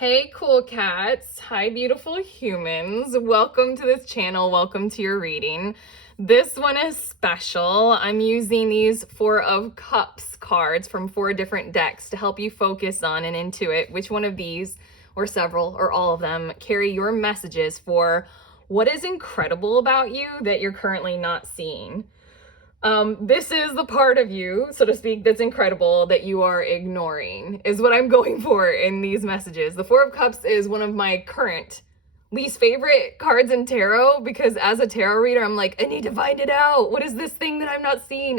Hey cool cats, hi beautiful humans, welcome to this channel, welcome to your reading. This one is special. I'm using these Four of Cups cards from 4 different decks to help you focus on and intuit which one of these, or several, or all of them, carry your messages for what is incredible about you that you're currently not seeing. This is the part of you, so to speak, that's incredible that you are ignoring, is what I'm going for in these messages. The Four of Cups is one of my current least favorite cards in tarot, because as a tarot reader, I'm like, I need to find it out. What is this thing that I'm not seeing?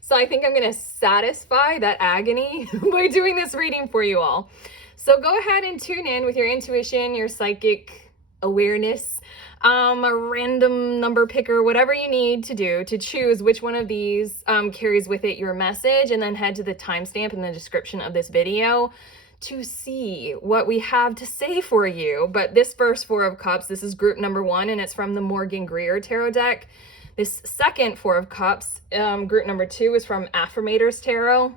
So I think I'm going to satisfy that agony by doing this reading for you all. So go ahead and tune in with your intuition, your psychic awareness, a random number picker, whatever you need to do to choose which one of these carries with it your message, and then head to the timestamp in the description of this video to see what we have to say for you. But this first Four of Cups, this is group number 1, and it's from the Morgan Greer Tarot deck. This second Four of Cups, group number 2, is from Affirmators Tarot.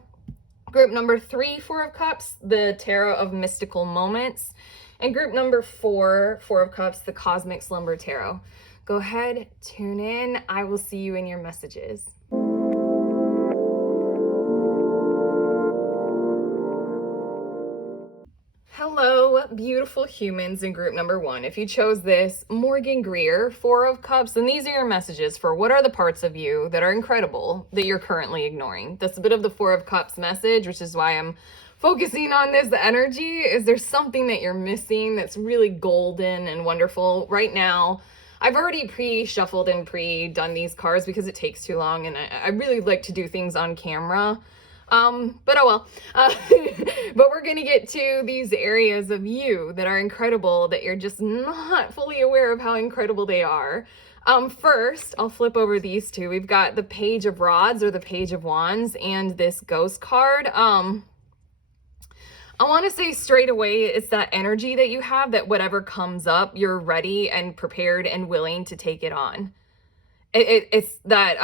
Group number 3 Four of Cups, the Tarot of Mystical Moments. And group number 4, Four of Cups, the Cosmic Slumber Tarot. Go ahead, tune in. I will see you in your messages. Hello, beautiful humans in group number 1. If you chose this, Morgan Greer, Four of Cups, then these are your messages for what are the parts of you that are incredible that you're currently ignoring. That's a bit of the Four of Cups message, which is why I'm focusing on this energy. Is there something that you're missing that's really golden and wonderful right now? I've already pre-shuffled and pre-done these cards because it takes too long, and I really like to do things on camera. But oh well. But we're gonna get to these areas of you that are incredible that you're just not fully aware of how incredible they are. First, I'll flip over these two. We've got the Page of Rods, or the Page of Wands, and this Ghost card. I want to say straight away, it's that energy that you have that whatever comes up, you're ready and prepared and willing to take it on. It's that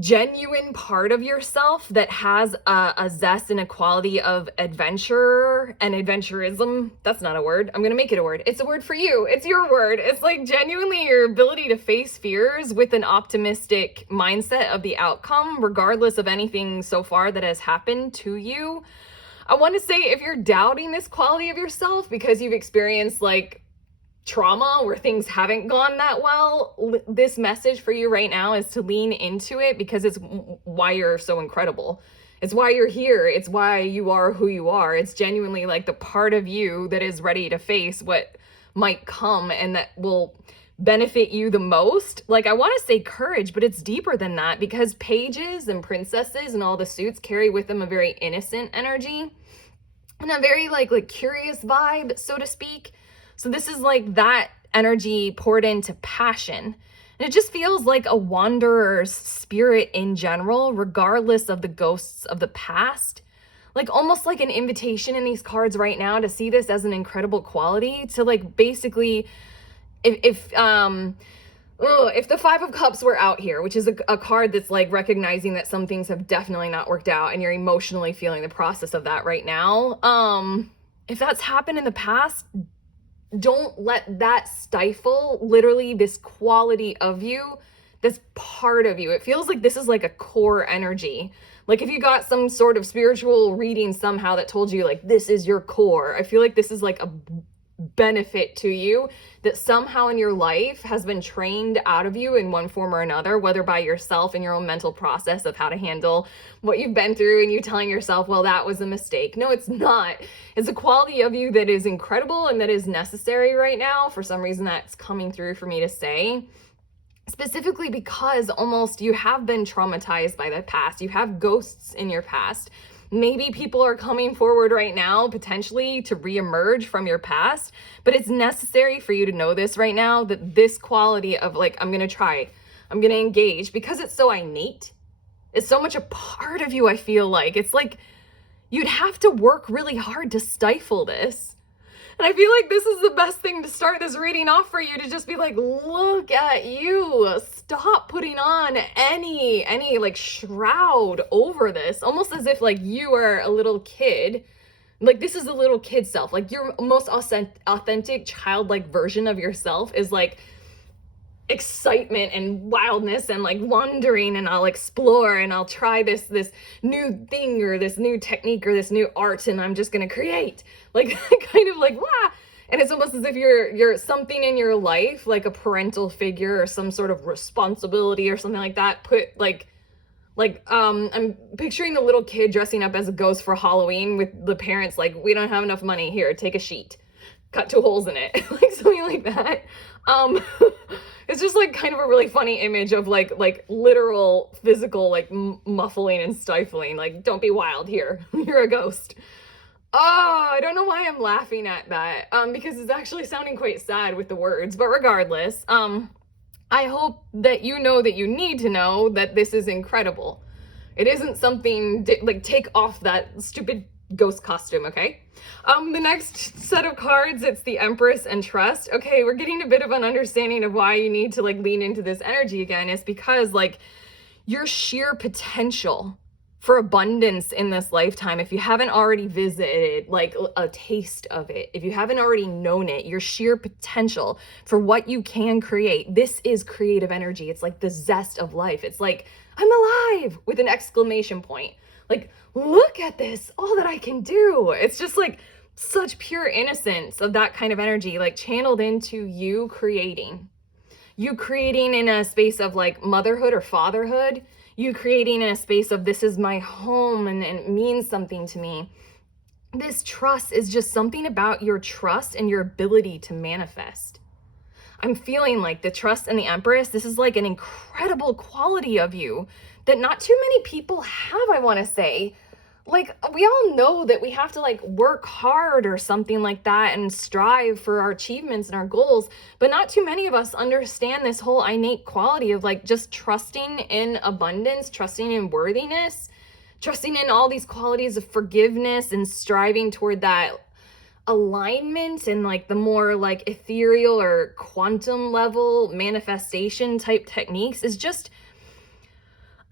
genuine part of yourself that has a zest and a quality of adventure and adventurism. That's not a word. I'm gonna make it a word. It's a word for you. It's your word. It's like genuinely your ability to face fears with an optimistic mindset of the outcome, regardless of anything so far that has happened to you. I want to say, if you're doubting this quality of yourself because you've experienced like trauma where things haven't gone that well, this message for you right now is to lean into it, because it's why you're so incredible. It's why you're here. It's why you are who you are. It's genuinely like the part of you that is ready to face what might come and that will benefit you the most. Like, I want to say courage, but it's deeper than that, because pages and princesses and all the suits carry with them a very innocent energy and a very like curious vibe, so to speak. So this is like that energy poured into passion. And it just feels like a wanderer's spirit in general, regardless of the ghosts of the past. Like almost like an invitation in these cards right now to see this as an incredible quality, to like basically, if the Five of Cups were out here, which is a card that's like recognizing that some things have definitely not worked out and you're emotionally feeling the process of that right now. If that's happened in the past, don't let that stifle literally this quality of you, this part of you. It feels like this is like a core energy. Like if you got some sort of spiritual reading somehow that told you like this is your core, I feel like this is like a benefit to you that somehow in your life has been trained out of you in one form or another, whether by yourself and your own mental process of how to handle what you've been through, and you telling yourself, well, that was a mistake. No, it's not. It's a quality of you that is incredible and that is necessary right now. For some reason, that's coming through for me to say, specifically because almost you have been traumatized by the past. You have ghosts in your past. Maybe people are coming forward right now, potentially to reemerge from your past, but it's necessary for you to know this right now, that this quality of like, I'm going to try, I'm going to engage, because it's so innate. It's so much a part of you, I feel like. It's like you'd have to work really hard to stifle this. And I feel like this is the best thing to start this reading off for you, to just be like, look at you. Stop putting on any like shroud over this, almost as if like you are a little kid Like, this is a little kid self. Like, your most authentic childlike version of yourself is like excitement and wildness and like wondering, and I'll explore and I'll try this new thing or this new technique or this new art, and I'm just gonna create, like kind of like wow. And it's almost as if you're something in your life, like a parental figure or some sort of responsibility or something like that, put I'm picturing the little kid dressing up as a ghost for Halloween with the parents like, we don't have enough money, here, take a sheet, cut 2 holes in it, like something like that. It's just like kind of a really funny image of like literal physical like muffling and stifling, like, don't be wild here, you're a ghost. Oh, I don't know why I'm laughing at that, because it's actually sounding quite sad with the words, but regardless, I hope that you know that you need to know that this is incredible. It isn't something like, take off that stupid ghost costume, okay? The next set of cards, it's the Empress and Trust. Okay, we're getting a bit of an understanding of why you need to like lean into this energy again. It's because like your sheer potential for abundance in this lifetime, if you haven't already visited like a taste of it, if you haven't already known it, your sheer potential for what you can create, this is creative energy. It's like the zest of life. It's like, I'm alive with an exclamation point. Like, look at this, all that I can do. It's just like such pure innocence of that kind of energy, like channeled into you creating in a space of like motherhood or fatherhood, you creating in a space of, this is my home and it means something to me. This trust is just something about your trust and your ability to manifest. I'm feeling like the Trust and the Empress, this is like an incredible quality of you that not too many people have, I want to say. Like, we all know that we have to like work hard or something like that and strive for our achievements and our goals, but not too many of us understand this whole innate quality of like just trusting in abundance, trusting in worthiness, trusting in all these qualities of forgiveness and striving toward that alignment and like the more like ethereal or quantum level manifestation type techniques is just,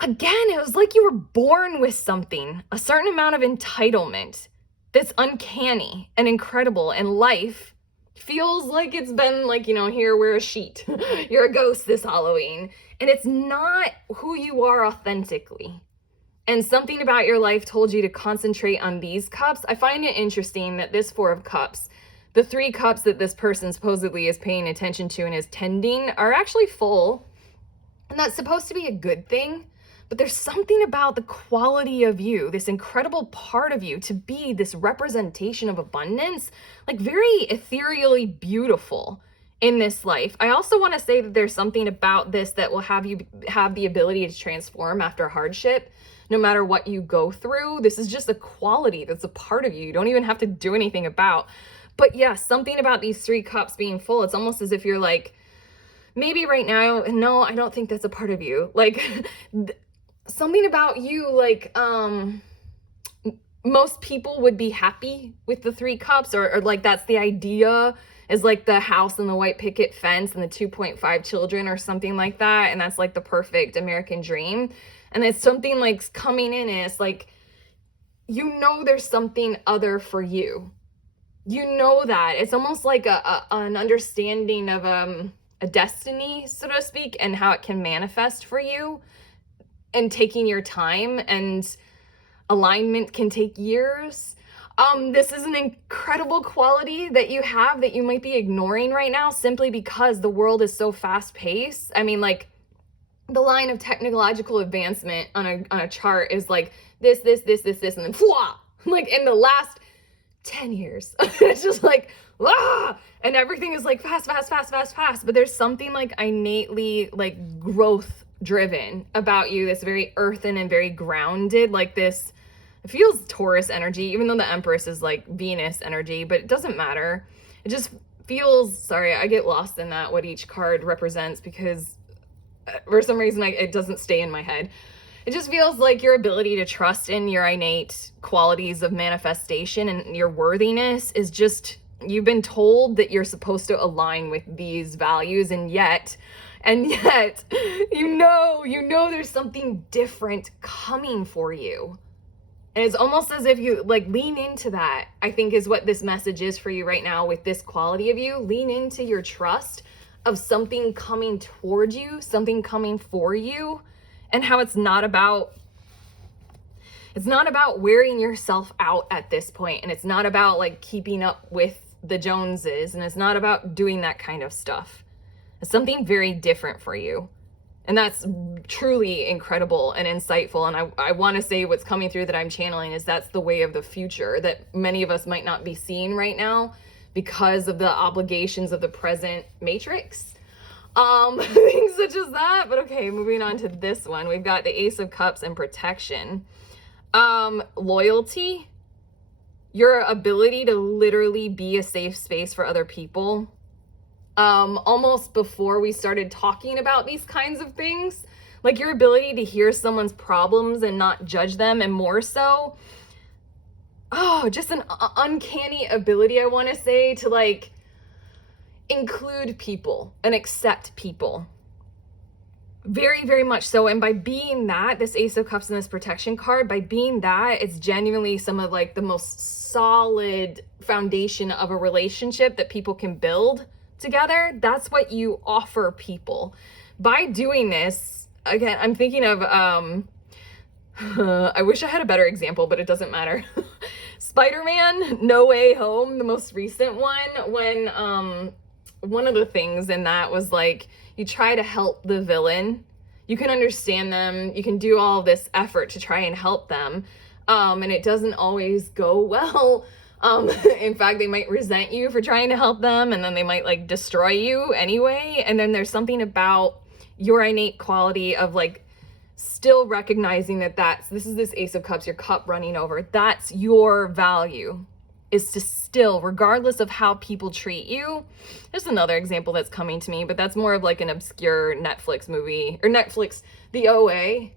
again, it was like you were born with something, a certain amount of entitlement that's uncanny and incredible, and life feels like it's been like, you know, here, wear a sheet, you're a ghost this Halloween, and it's not who you are authentically. And something about your life told you to concentrate on these cups. I find it interesting that this 4 of Cups, the 3 cups that this person supposedly is paying attention to and is tending, are actually full, and that's supposed to be a good thing. But there's something about the quality of you, this incredible part of you, to be this representation of abundance, like very ethereally beautiful in this life. I also want to say that there's something about this that will have you have the ability to transform after hardship, no matter what you go through. This is just a quality that's a part of you. You don't even have to do anything about. But yeah, something about these 3 cups being full, it's almost as if you're like, maybe right now, no, I don't think that's a part of you. Like, something about you, like, most people would be happy with the 3 cups, or like that's the idea, is like the house and the white picket fence and the 2.5 children or something like that. And that's like the perfect American dream. And it's something like coming in, and it's like, you know, there's something other for you. You know that. It's almost like an understanding of a destiny, so to speak, and how it can manifest for you. And taking your time, and alignment can take years. This is an incredible quality that you have that you might be ignoring right now simply because the world is so fast paced. I mean, like, the line of technological advancement on a chart is like this, and then fwah, like in the last 10 years. It's just like, ah, and everything is like fast. But there's something like innately like growth driven about you, this very earthen and very grounded, like this, it feels Taurus energy, even though the Empress is like Venus energy, but it doesn't matter. It just feels, sorry, I get lost in that, what each card represents, because for some reason it doesn't stay in my head. It just feels like your ability to trust in your innate qualities of manifestation and your worthiness is just, you've been told that you're supposed to align with these values, and yet you know there's something different coming for you. And it's almost as if you like lean into that, I think is what this message is for you right now with this quality of you. Lean into your trust of something coming towards you, something coming for you, and how it's not about wearing yourself out at this point, and it's not about like keeping up with the Joneses, and it's not about doing that kind of stuff. It's something very different for you. And that's truly incredible and insightful. And I want to say what's coming through that I'm channeling is that's the way of the future that many of us might not be seeing right now because of the obligations of the present matrix. Things such as that. But okay, moving on to this one. We've got the Ace of Cups and protection. Loyalty. Your ability to literally be a safe space for other people. Almost before we started talking about these kinds of things, like your ability to hear someone's problems and not judge them, and more so, just an uncanny ability, I want to say, to like include people and accept people. Very, very much so. And by being that, this Ace of Cups and this protection card, by being that, it's genuinely some of like the most solid foundation of a relationship that people can build together. That's what you offer people. By doing this, again, I'm thinking of, I wish I had a better example, but it doesn't matter. Spider-Man, No Way Home, the most recent one, when one of the things in that was like, you try to help the villain. You can understand them. You can do all this effort to try and help them. And it doesn't always go well. In fact, they might resent you for trying to help them, and then they might like destroy you anyway. And then there's something about your innate quality of like still recognizing that this is this Ace of Cups, your cup running over. That's your value, is to still, regardless of how people treat you. There's another example that's coming to me, but that's more of like an obscure Netflix movie, or Netflix, The OA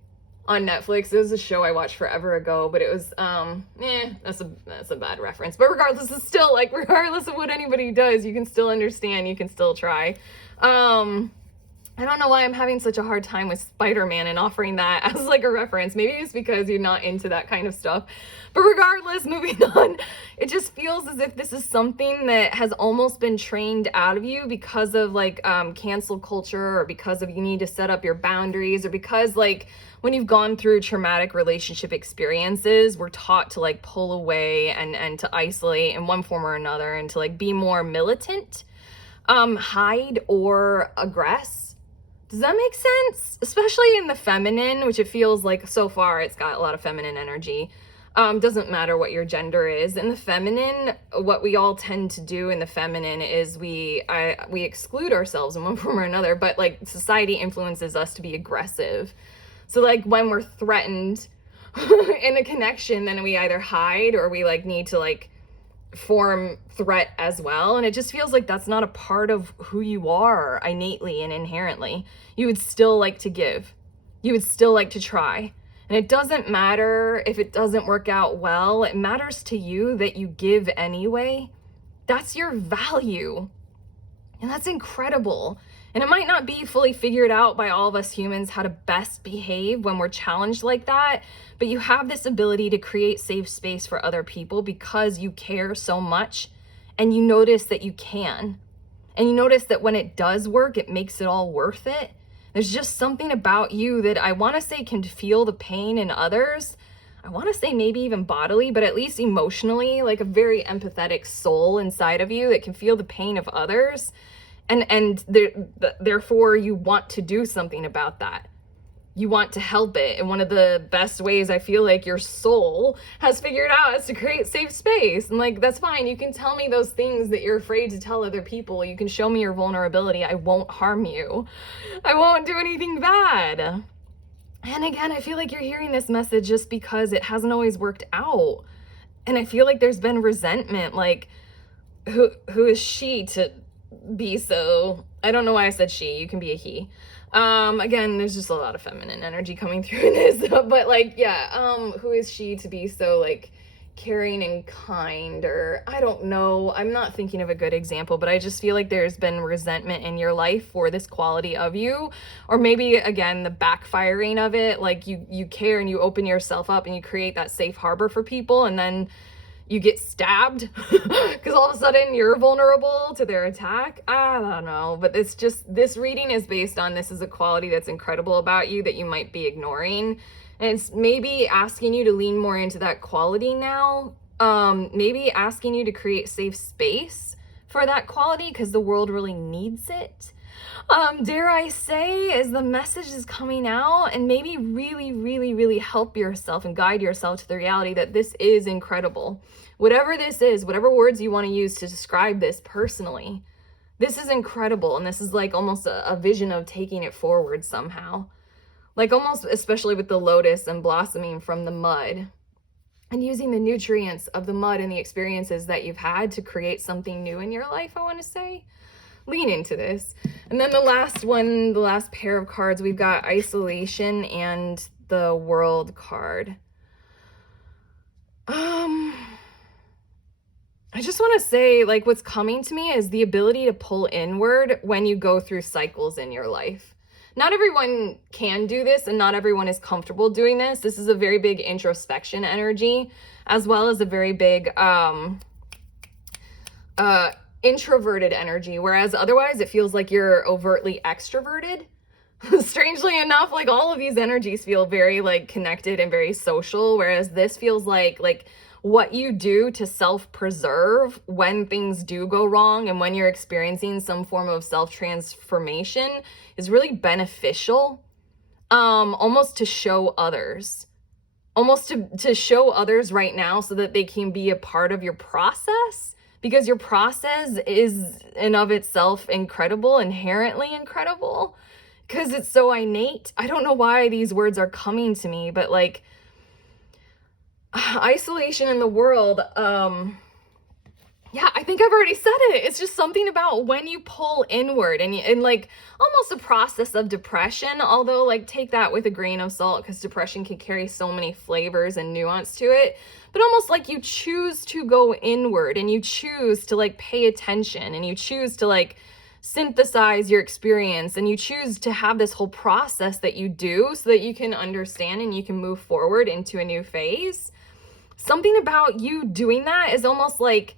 on Netflix. It was a show I watched forever ago, but it was, that's a bad reference. But regardless, it's still like, regardless of what anybody does, you can still understand, you can still try. I don't know why I'm having such a hard time with Spider-Man and offering that as like a reference. Maybe it's because you're not into that kind of stuff. But regardless, moving on, it just feels as if this is something that has almost been trained out of you because of like cancel culture, or because of you need to set up your boundaries, or because like when you've gone through traumatic relationship experiences, we're taught to like pull away and to isolate in one form or another, and to like be more militant, hide or aggress. Does that make sense? Especially in the feminine, which it feels like so far it's got a lot of feminine energy. Doesn't matter what your gender is. In the feminine, what we all tend to do in the feminine is we exclude ourselves in one form or another, but like society influences us to be aggressive. So like when we're threatened in a connection, then we either hide or we like need to like form threat as well. And it just feels like that's not a part of who you are innately and inherently. You would still like to give. You would still like to try. And it doesn't matter if it doesn't work out well. It matters to you that you give anyway. That's your value. And that's incredible. And it might not be fully figured out by all of us humans how to best behave when we're challenged like that, but you have this ability to create safe space for other people because you care so much, and you notice that you can. And you notice that when it does work, it makes it all worth it. There's just something about you that I want to say can feel the pain in others. I want to say maybe even bodily, but at least emotionally, like a very empathetic soul inside of you that can feel the pain of others. And therefore you want to do something about that. You want to help it. And one of the best ways I feel like your soul has figured out is to create safe space. And like, that's fine. You can tell me those things that you're afraid to tell other people. You can show me your vulnerability. I won't harm you. I won't do anything bad. And again, I feel like you're hearing this message just because it hasn't always worked out. And I feel like there's been resentment. Like, who is she to be so, I don't know why I said she, you can be a he. Again, there's just a lot of feminine energy coming through in this, but like, yeah, who is she to be so like, caring and kind, or I don't know, I'm not thinking of a good example, but I just feel like there's been resentment in your life for this quality of you, or maybe again the backfiring of it, like you care and you open yourself up and you create that safe harbor for people, and then you get stabbed because all of a sudden you're vulnerable to their attack. I don't know, but it's just, this reading is based on, this is a quality that's incredible about you that you might be ignoring. And it's maybe asking you to lean more into that quality now. Maybe asking you to create safe space for that quality because the world really needs it. Dare I say, as the message is coming out, and maybe really, really, really help yourself and guide yourself to the reality that this is incredible. Whatever this is, whatever words you want to use to describe this personally, this is incredible. And this is like almost a vision of taking it forward somehow. Like almost, especially with the lotus and blossoming from the mud and using the nutrients of the mud and the experiences that you've had to create something new in your life, I want to say. Lean into this. And then the last one, the last pair of cards, we've got isolation and the world card. I just want to say, like, what's coming to me is the ability to pull inward when you go through cycles in your life. Not everyone can do this, and not everyone is comfortable doing this. This is a very big introspection energy, as well as a very big introverted energy, whereas otherwise it feels like you're overtly extroverted. Strangely enough, like all of these energies feel very like connected and very social, whereas this feels like what you do to self-preserve when things do go wrong and when you're experiencing some form of self-transformation is really beneficial, almost to show others, almost to show others right now so that they can be a part of your process. Because your process is in of itself incredible, inherently incredible, because it's so innate. I don't know why these words are coming to me, but like isolation in the world, yeah, I think I've already said it. It's just something about when you pull inward and like almost a process of depression, although like take that with a grain of salt because depression can carry so many flavors and nuance to it. But almost like you choose to go inward and you choose to like pay attention and you choose to like synthesize your experience and you choose to have this whole process that you do so that you can understand and you can move forward into a new phase. Something about you doing that is almost like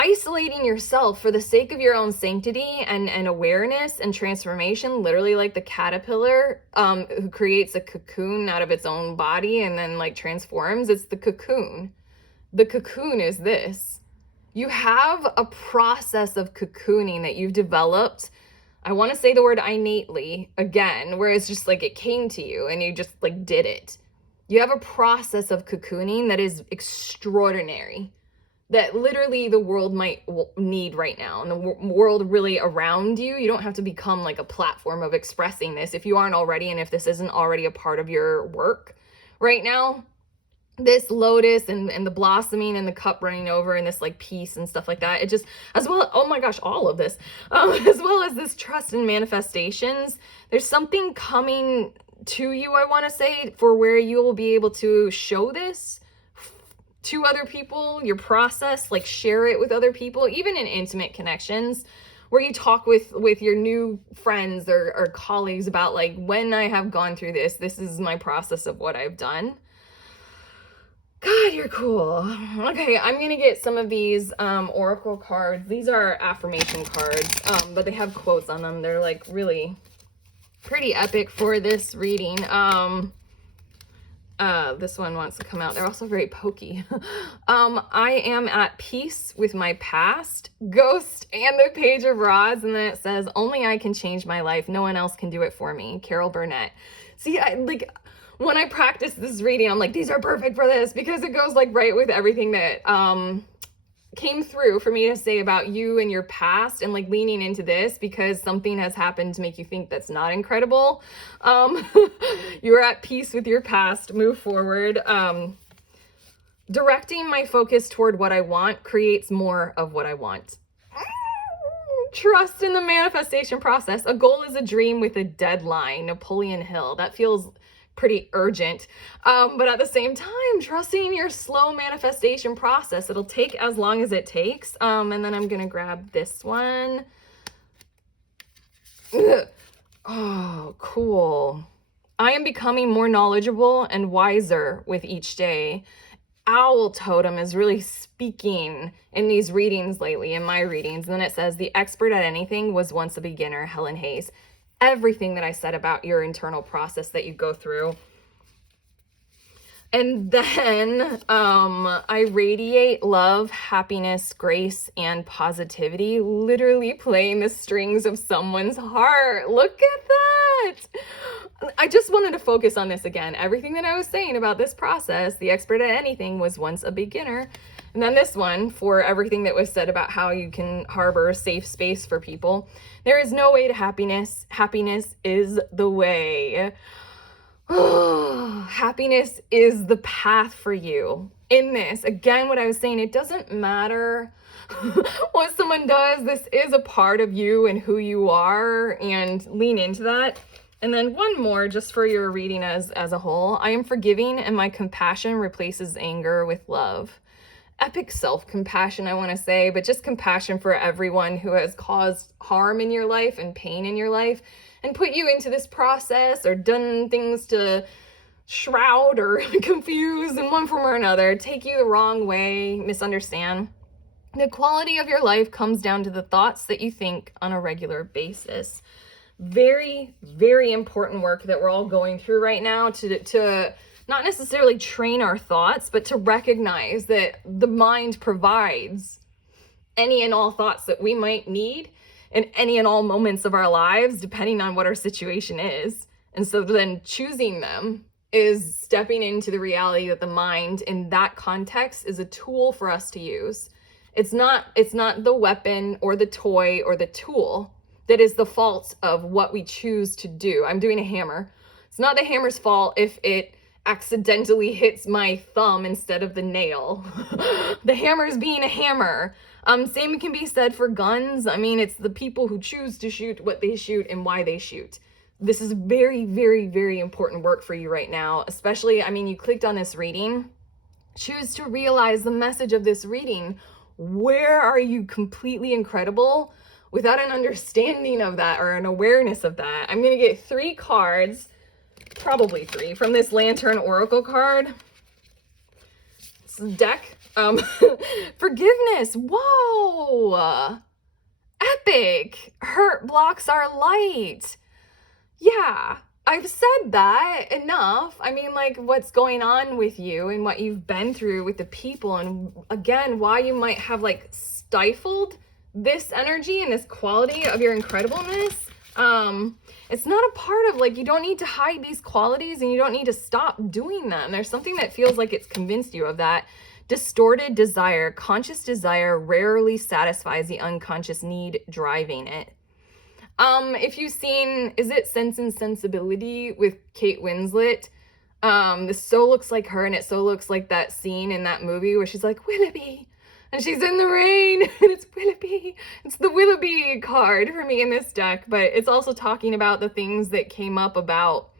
isolating yourself for the sake of your own sanctity and awareness and transformation, literally like the caterpillar who creates a cocoon out of its own body and then like transforms. It's the cocoon. The cocoon is this. You have a process of cocooning that you've developed. I want to say the word innately again, where it's just like it came to you and you just like did it. You have a process of cocooning that is extraordinary, that literally the world might need right now, and the world really around you. You don't have to become like a platform of expressing this if you aren't already, and if this isn't already a part of your work right now. This lotus and the blossoming and the cup running over and this like peace and stuff like that, it just, as well, oh my gosh, all of this, as well as this trust and manifestations, there's something coming to you, I want to say, for where you will be able to show this to other people, your process, like share it with other people, even in intimate connections, where you talk with your new friends or colleagues about like, when I have gone through this, this is my process of what I've done. God, you're cool. Okay, I'm gonna get some of these oracle cards. These are affirmation cards, but they have quotes on them. They're like really pretty epic for this reading. This one wants to come out. They're also very pokey. I am at peace with my past, ghost, and the page of rods. And then it says, only I can change my life. No one else can do it for me. Carol Burnett. See, when I practice this reading, I'm like, these are perfect for this, because it goes like right with everything that came through for me to say about you and your past, and like leaning into this because something has happened to make you think that's not incredible. You're at peace with your past, move forward. Directing my focus toward what I want creates more of what I want. Trust in the manifestation process. A goal is a dream with a deadline. Napoleon Hill. That feels pretty urgent. But at the same time, trusting your slow manifestation process. It'll take as long as it takes. And then I'm going to grab this one. Ugh. Oh, cool. I am becoming more knowledgeable and wiser with each day. Owl totem is really speaking in these readings lately, in my readings. And then it says, the expert at anything was once a beginner, Helen Hayes. Everything that I said about your internal process that you go through. And then I radiate love, happiness, grace, and positivity, literally playing the strings of someone's heart. Look at that. I just wanted to focus on this again. Everything that I was saying about this process, the expert at anything was once a beginner. And then this one, for everything that was said about how you can harbor a safe space for people. There is no way to happiness. Happiness is the way. Happiness is the path for you. In this, again, what I was saying, it doesn't matter what someone does. This is a part of you and who you are, and lean into that. And then one more just for your reading as a whole. I am forgiving, and my compassion replaces anger with love. Epic self-compassion, I want to say, but just compassion for everyone who has caused harm in your life and pain in your life and put you into this process or done things to shroud or confuse in one form or another, take you the wrong way, misunderstand. The quality of your life comes down to the thoughts that you think on a regular basis. Very, very important work that we're all going through right now to not necessarily train our thoughts, but to recognize that the mind provides any and all thoughts that we might need in any and all moments of our lives, depending on what our situation is. And so then choosing them is stepping into the reality that the mind in that context is a tool for us to use. It's not the weapon or the toy or the tool that is the fault of what we choose to do. I'm doing a hammer. It's not the hammer's fault if it accidentally hits my thumb instead of the nail. The hammer's being a hammer. Same can be said for guns. I mean, it's the people who choose to shoot what they shoot and why they shoot. This is very, very, very important work for you right now. Especially, I mean, you clicked on this reading. Choose to realize the message of this reading. Where are you completely incredible without an understanding of that or an awareness of that? I'm going to get 3 cards, probably 3, from this Lantern Oracle card. It's a deck. Forgiveness. Whoa. Epic. Hurt blocks our light. Yeah, I've said that enough. I mean, like, what's going on with you and what you've been through with the people, and again, why you might have like stifled this energy and this quality of your incredibleness. It's not a part of, like, you don't need to hide these qualities and you don't need to stop doing them. There's something that feels like it's convinced you of that. Distorted desire. Conscious desire rarely satisfies the unconscious need driving it. If you've seen, is it Sense and Sensibility with Kate Winslet? This so looks like her, and it so looks like that scene in that movie where she's like, Willoughby, and she's in the rain, and it's Willoughby. It's the Willoughby card for me in this deck, but it's also talking about the things that came up about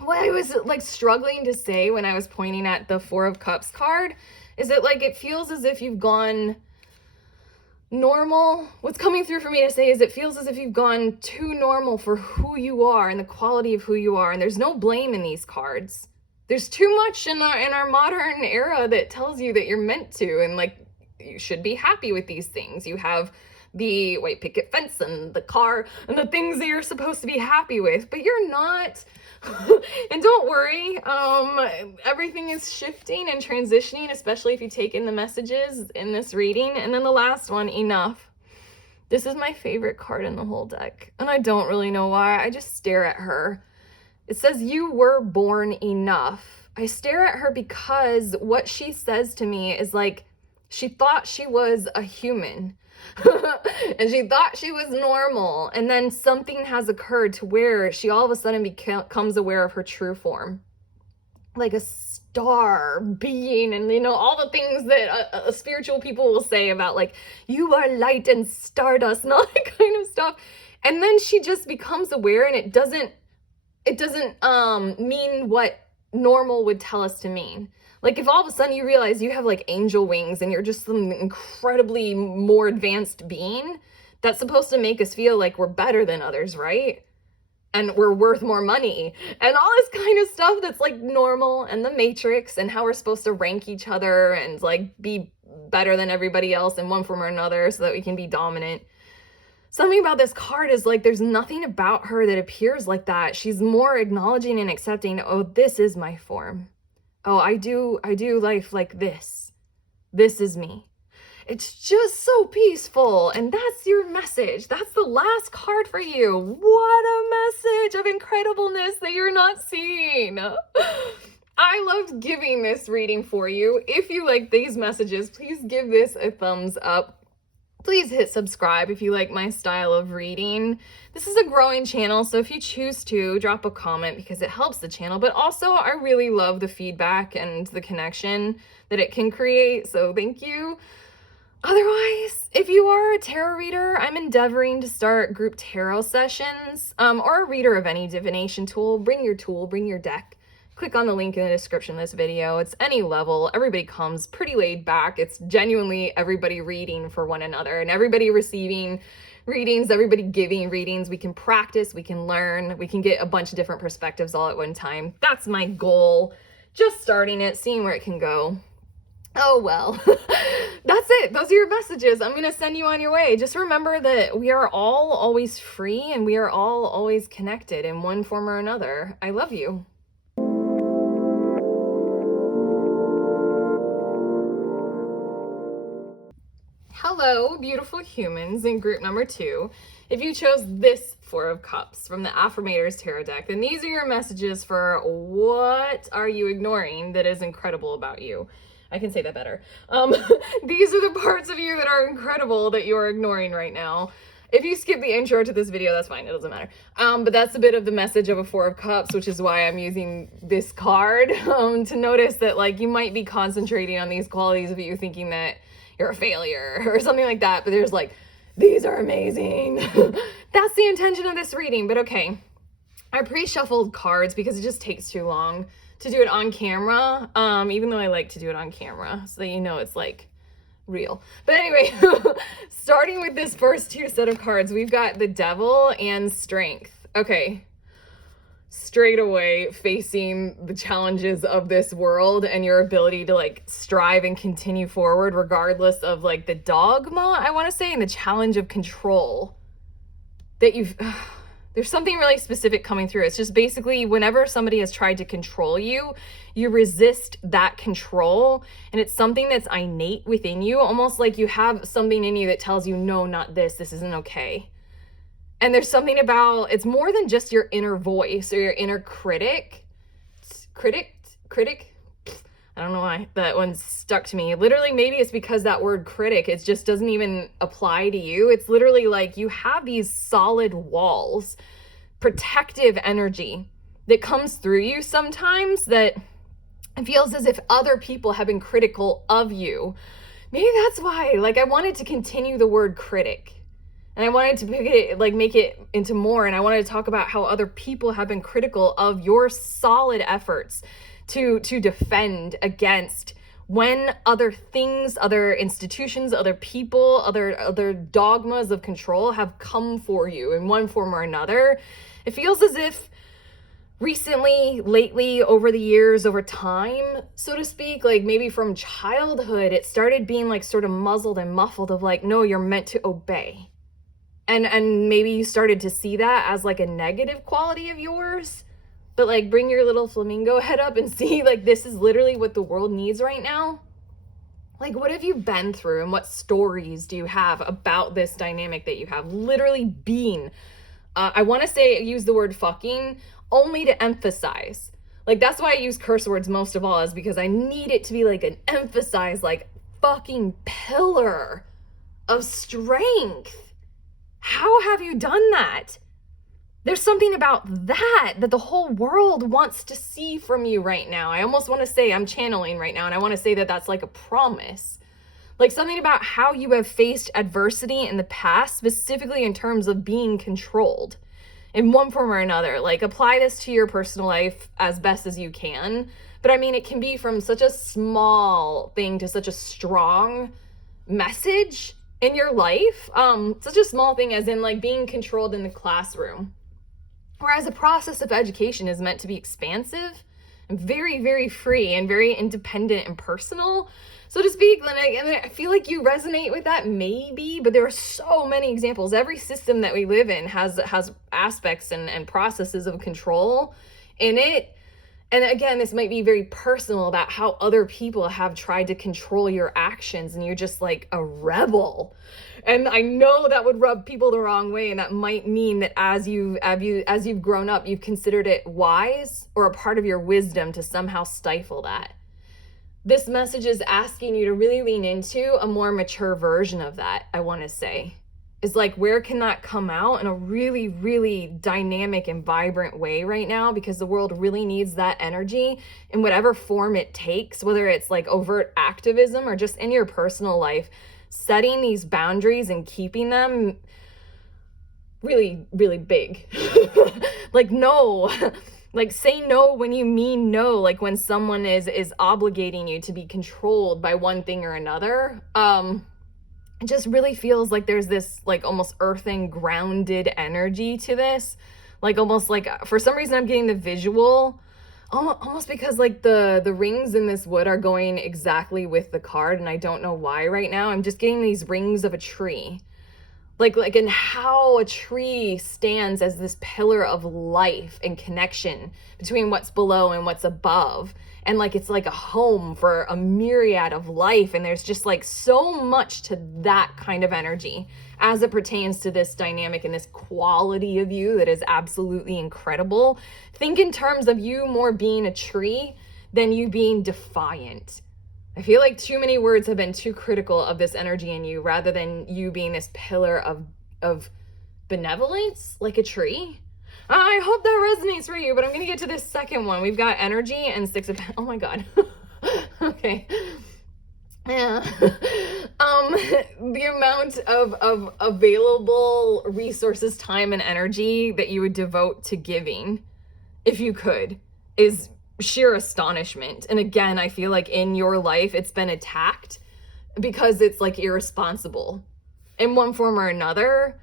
what I was like struggling to say when I was pointing at the 4 of Cups card. Is it like, it feels as if you've gone normal. What's coming through for me to say is it feels as if you've gone too normal for who you are and the quality of who you are, and there's no blame in these cards. There's too much in our modern era that tells you that you're meant to, and like, you should be happy with these things. You have the white picket fence and the car and the things that you're supposed to be happy with, but you're not. And don't worry, everything is shifting and transitioning, especially if you take in the messages in this reading. And then the last one, enough. This is my favorite card in the whole deck, and I don't really know why. I just stare at her. It says, you were born enough. I stare at her because what she says to me is like, she thought she was a human. And she thought she was normal, and then something has occurred to where she all of a sudden becomes aware of her true form, like a star being, and you know, all the things that spiritual people will say about, like, you are light and stardust and all that kind of stuff. And then she just becomes aware, and it doesn't it doesn't mean what normal would tell us to mean. Like if all of a sudden you realize you have like angel wings and you're just some incredibly more advanced being, that's supposed to make us feel like we're better than others, right? And we're worth more money and all this kind of stuff that's like normal, and the matrix, and how we're supposed to rank each other and like be better than everybody else in one form or another so that we can be dominant. Something about this card is like there's nothing about her that appears like that. She's more acknowledging and accepting, oh, this is my form. Oh, I do life like this. This is me. It's just so peaceful. And that's your message. That's the last card for you. What a message of incredibleness that you're not seeing. I loved giving this reading for you. If you like these messages, please give this a thumbs up. Please hit subscribe if you like my style of reading. This is a growing channel, so if you choose to, drop a comment because it helps the channel. But also, I really love the feedback and the connection that it can create, so thank you. Otherwise, if you are a tarot reader, I'm endeavoring to start group tarot sessions, or a reader of any divination tool. Bring your deck. Click on the link in the description of this video. It's any level. Everybody comes pretty laid back. It's genuinely everybody reading for one another and everybody receiving readings, everybody giving readings. We can practice, we can learn, we can get a bunch of different perspectives all at one time. That's my goal. Just starting it, seeing where it can go. Oh, well, that's it. Those are your messages. I'm going to send you on your way. Just remember that we are all always free and we are all always connected in one form or another. I love you. Hello, beautiful humans in group number 2. If you chose this Four of Cups from the Affirmators Tarot deck, then these are your messages for what are you ignoring that is incredible about you. I can say that better. These are the parts of you that are incredible that you're ignoring right now. If you skip the intro to this video, that's fine. It doesn't matter. But that's a bit of the message of a Four of Cups, which is why I'm using this card to notice that like you might be concentrating on these qualities of you thinking that you're a failure or something like that. But there's like, these are amazing. That's the intention of this reading. But okay, I pre-shuffled cards because it just takes too long to do it on camera, even though I like to do it on camera so that you know it's like real. But anyway, starting with this first 2 set of cards, we've got the Devil and Strength. Okay, straight away facing the challenges of this world and your ability to like strive and continue forward regardless of like the dogma, I want to say, and the challenge of control that you've... There's something really specific coming through. It's just basically whenever somebody has tried to control you, you resist that control. And it's something that's innate within you, almost like you have something in you that tells you, no, not this. This isn't okay. And there's something about, it's more than just your inner voice or your inner critic. Critic? I don't know why that one stuck to me. Literally, maybe it's because that word critic, it just doesn't even apply to you. It's literally like you have these solid walls, protective energy that comes through you sometimes that it feels as if other people have been critical of you. Maybe that's why, like, I wanted to continue the word critic. And I wanted to make it into more. And I wanted to talk about how other people have been critical of your solid efforts to defend against when other things, other institutions, other people, other dogmas of control have come for you in one form or another. It feels as if recently, lately, over the years, over time, so to speak, like maybe from childhood, it started being like sort of muzzled and muffled of like, no, you're meant to obey. And maybe you started to see that as like a negative quality of yours. But like bring your little flamingo head up and see like this is literally what the world needs right now. Like what have you been through and what stories do you have about this dynamic that you have literally being? I want to say use the word fucking only to emphasize. Like that's why I use curse words most of all, is because I need it to be like an emphasized like fucking pillar of strength. How have you done that? There's something about that the whole world wants to see from you right now. I almost want to say I'm channeling right now, and I want to say that that's like a promise. Like something about how you have faced adversity in the past, specifically in terms of being controlled. in one form or another. Like, apply this to your personal life as best as you can. But I mean, it can be from such a small thing to such a strong message in your life. Such a small thing as in like being controlled in the classroom. Whereas the process of education is meant to be expansive and very, very free and very independent and personal, so to speak. And I feel like you resonate with that, maybe, but there are so many examples. Every system that we live in has aspects and processes of control in it. And again, this might be very personal about how other people have tried to control your actions, and you're just like a rebel. And I know that would rub people the wrong way, and that might mean that as you've grown up, you've considered it wise or a part of your wisdom to somehow stifle that. This message is asking you to really lean into a more mature version of that, I want to say. Is like, where can that come out in a really, really dynamic and vibrant way right now? Because the world really needs that energy in whatever form it takes, whether it's like overt activism or just in your personal life, setting these boundaries and keeping them really, really big. Like, no, like say no when you mean no, like when someone is obligating you to be controlled by one thing or another. It just really feels like there's this like almost earthen, grounded energy to this. Like almost like, for some reason I'm getting the visual, almost because like the rings in this wood are going exactly with the card, and I don't know why right now. I'm just getting these rings of a tree. Like in how a tree stands as this pillar of life and connection between what's below and what's above. And like, it's like a home for a myriad of life. And there's just like so much to that kind of energy as it pertains to this dynamic and this quality of you that is absolutely incredible. Think in terms of you more being a tree than you being defiant. I feel like too many words have been too critical of this energy in you, rather than you being this pillar of benevolence, like a tree. I hope that resonates for you, but I'm going to get to this second one. We've got energy and Six of, oh my God. Okay. Yeah. The amount of available resources, time, and energy that you would devote to giving, if you could, is sheer astonishment. And again, I feel like in your life, it's been attacked because it's like irresponsible in one form or another.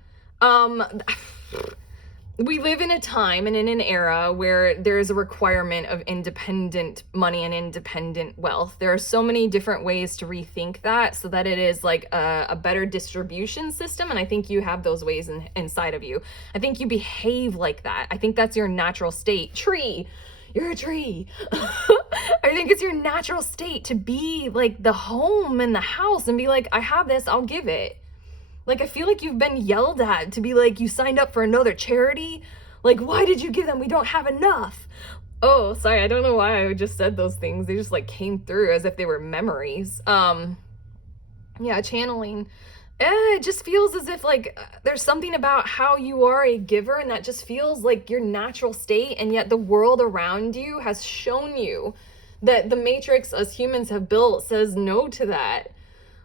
We live in a time and in an era where there is a requirement of independent money and independent wealth. There are so many different ways to rethink that so that it is like a better distribution system. And I think you have those ways inside of you. I think you behave like that. I think that's your natural state. Tree, you're a tree. I think it's your natural state to be like the home and the house and be like, I have this, I'll give it. Like, I feel like you've been yelled at to be like, you signed up for another charity. Like, why did you give them? We don't have enough. Oh, sorry. I don't know why I just said those things. They just like came through as if they were memories. Yeah, channeling. It just feels as if like there's something about how you are a giver, and that just feels like your natural state. And yet the world around you has shown you that the matrix us humans have built says no to that.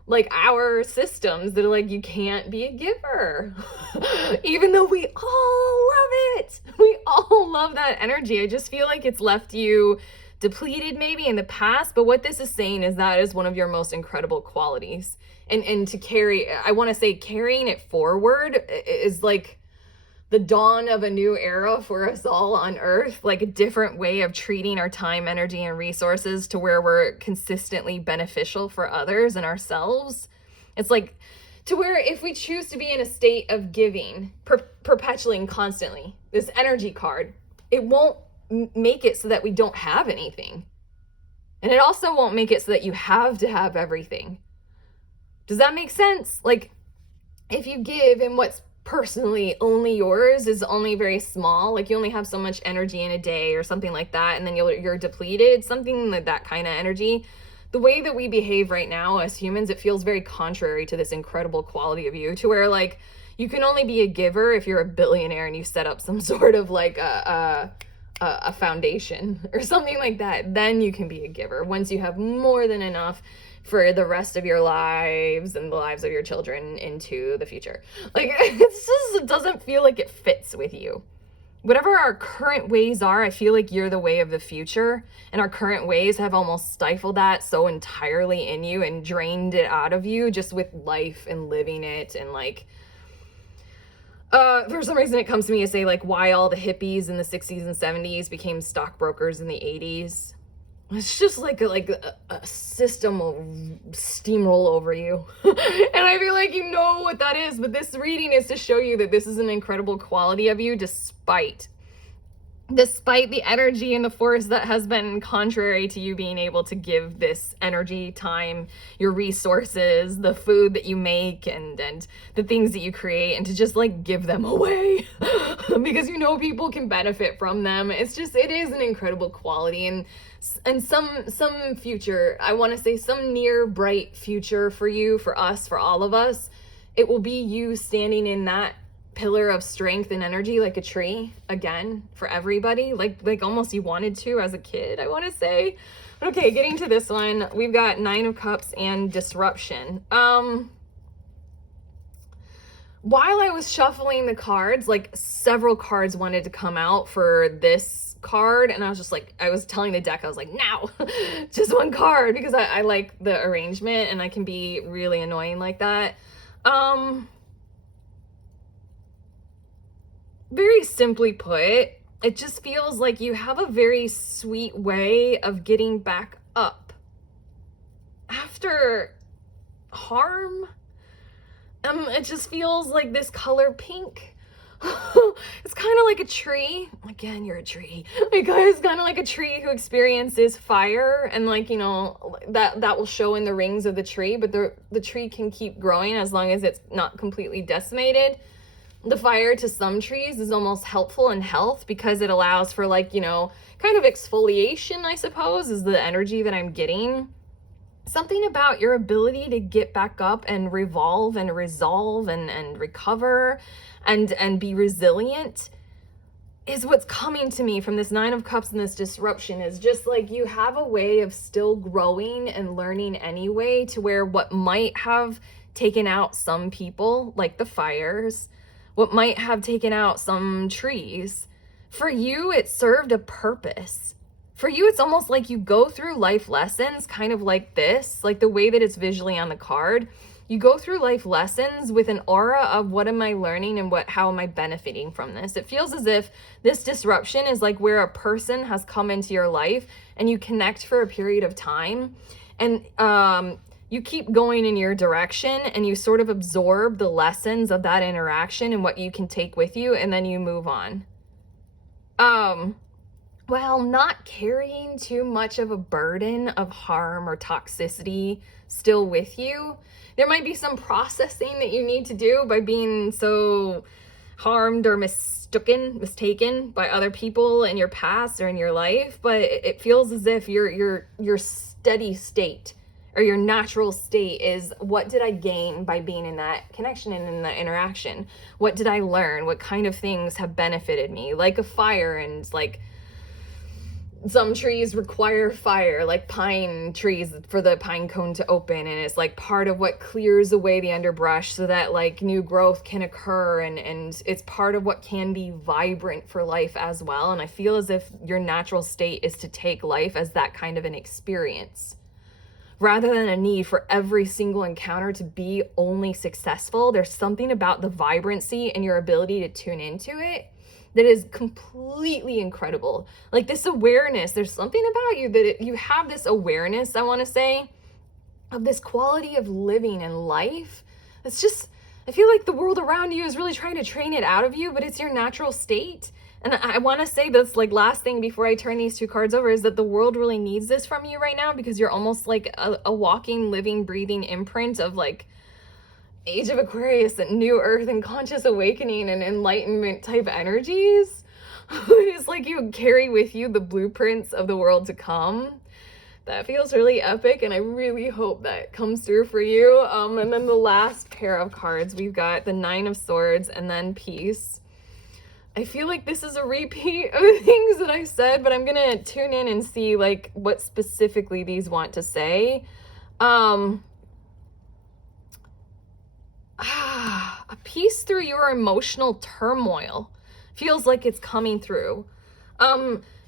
Like our systems that are like, you can't be a giver. Even though we all love it. We all love that energy. I just feel like it's left you depleted maybe in the past. But what this is saying is that is one of your most incredible qualities. And to carry, I want to say carrying it forward is like the dawn of a new era for us all on earth, like a different way of treating our time, energy, and resources to where we're consistently beneficial for others and ourselves. It's like to where if we choose to be in a state of giving perpetually and constantly, this energy card, it won't make it so that we don't have anything. And it also won't make it so that you have to have everything. Does that make sense? Like if you give in what's personally only yours is only very small, like you only have so much energy in a day or something like that, and then you're depleted, something like that kind of energy. The way that we behave right now as humans, it feels very contrary to this incredible quality of you, to where like you can only be a giver if you're a billionaire and you set up some sort of like a foundation or something like that. Then you can be a giver once you have more than enough for the rest of your lives and the lives of your children into the future. Like, it's just, it doesn't feel like it fits with you. whatever our current ways are, I feel like you're the way of the future. And our current ways have almost stifled that so entirely in you and drained it out of you just with life and living it. And like, for some reason it comes to me to say like why all the hippies in the 60s and 70s became stockbrokers in the 80s. It's just like a system will steamroll over you. And I feel like you know what that is, but this reading is to show you that this is an incredible quality of you despite the energy and the force that has been contrary to you being able to give this energy, time, your resources, the food that you make and the things that you create, and to just like give them away because you know people can benefit from them. It is an incredible quality, and some future, I want to say some near bright future for you, for us, for all of us, it will be you standing in that pillar of strength and energy like a tree again for everybody, like almost you wanted to as a kid, I want to say. Okay, getting to this one, we've got 9 of Cups and disruption. While I was shuffling the cards, like several cards wanted to come out for this card, and I was just like, I was telling the deck, I was like, now just one card, because I like the arrangement and I can be really annoying like that. Very simply put, it just feels like you have a very sweet way of getting back up after harm. It just feels like this color pink. It's kind of like a tree. Again, you're a tree. Like, it's kind of like a tree who experiences fire, and like, you know, that will show in the rings of the tree, but the tree can keep growing as long as it's not completely decimated. The fire to some trees is almost helpful in health because it allows for like, you know, kind of exfoliation, I suppose, is the energy that I'm getting. Something about your ability to get back up and revolve and resolve and recover and be resilient is what's coming to me from this 9 of Cups and this disruption. Is just like you have a way of still growing and learning anyway, to where what might have taken out some people, like the fires, what might have taken out some trees, for you, it served a purpose. For you, it's almost like you go through life lessons kind of like this, like the way that it's visually on the card. You go through life lessons with an aura of what am I learning and how am I benefiting from this? It feels as if this disruption is like where a person has come into your life and you connect for a period of time, and you keep going in your direction and you sort of absorb the lessons of that interaction and what you can take with you, and then you move on. While not carrying too much of a burden of harm or toxicity still with you. There might be some processing that you need to do by being so harmed or mistaken by other people in your past or in your life, but it feels as if your steady state or your natural state is, what did I gain by being in that connection and in that interaction? What did I learn? What kind of things have benefited me? Like a fire, and like some trees require fire, like pine trees, for the pine cone to open, and it's like part of what clears away the underbrush so that like new growth can occur, and it's part of what can be vibrant for life as well. And I feel as if your natural state is to take life as that kind of an experience, rather than a need for every single encounter to be only successful. There's something about the vibrancy and your ability to tune into it that is completely incredible. Like this awareness, there's something about you that you have this awareness, I want to say, of this quality of living and life. It's just, I feel like the world around you is really trying to train it out of you, but it's your natural state. And I want to say this like last thing before I turn these 2 cards over, is that the world really needs this from you right now, because you're almost like a walking, living, breathing imprint of like Age of Aquarius and new earth and conscious awakening and enlightenment type energies. It's like you carry with you the blueprints of the world to come. That feels really epic, and I really hope that comes through for you. And then the last pair of cards, we've got the 9 of Swords and then Peace. I feel like this is a repeat of the things that I said, but I'm gonna tune in and see like what specifically these want to say. A peace through your emotional turmoil. feels like it's coming through.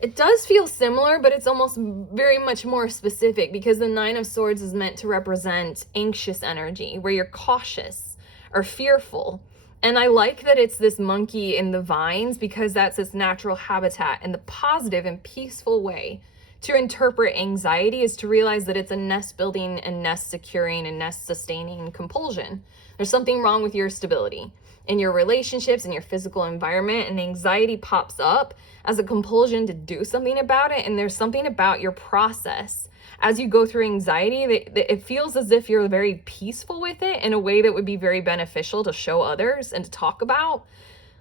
It does feel similar, but it's almost very much more specific, because the Nine of Swords is meant to represent anxious energy, where you're cautious or fearful. And I like that it's this monkey in the vines, because that's its natural habitat. And the positive and peaceful way to interpret anxiety is to realize that it's a nest building and nest securing and nest sustaining compulsion. There's something wrong with your stability in your relationships, in your physical environment, and anxiety pops up as a compulsion to do something about it. And there's something about your process as you go through anxiety that it feels as if you're very peaceful with it in a way that would be very beneficial to show others and to talk about.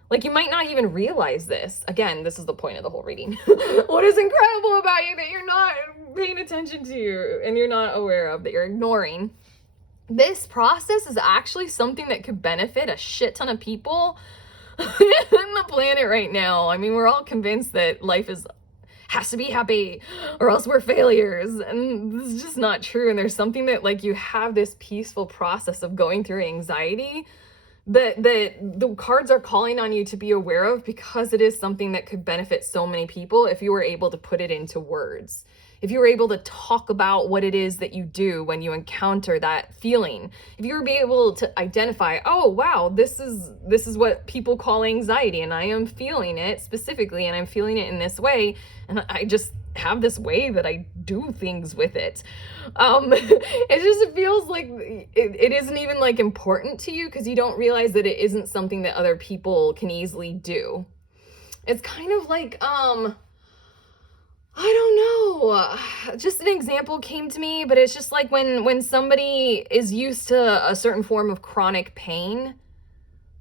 Like, you might not even realize this. Again, this is the point of the whole reading. What is incredible about you that you're not paying attention to and you're not aware of, that you're ignoring? This process is actually something that could benefit a shit ton of people on the planet right now. I mean, we're all convinced that life has to be happy or else we're failures, and this is just not true. And there's something that, like, you have this peaceful process of going through anxiety that the cards are calling on you to be aware of, because it is something that could benefit so many people if you were able to put it into words. If you were able to talk about what it is that you do when you encounter that feeling, if you were able to identify, oh wow, this is what people call anxiety, and I am feeling it specifically, and I'm feeling it in this way, and I just have this way that I do things with it. It feels like it isn't even like important to you, because you don't realize that it isn't something that other people can easily do. It's kind of like, I don't know, just an example came to me, but it's just like when somebody is used to a certain form of chronic pain,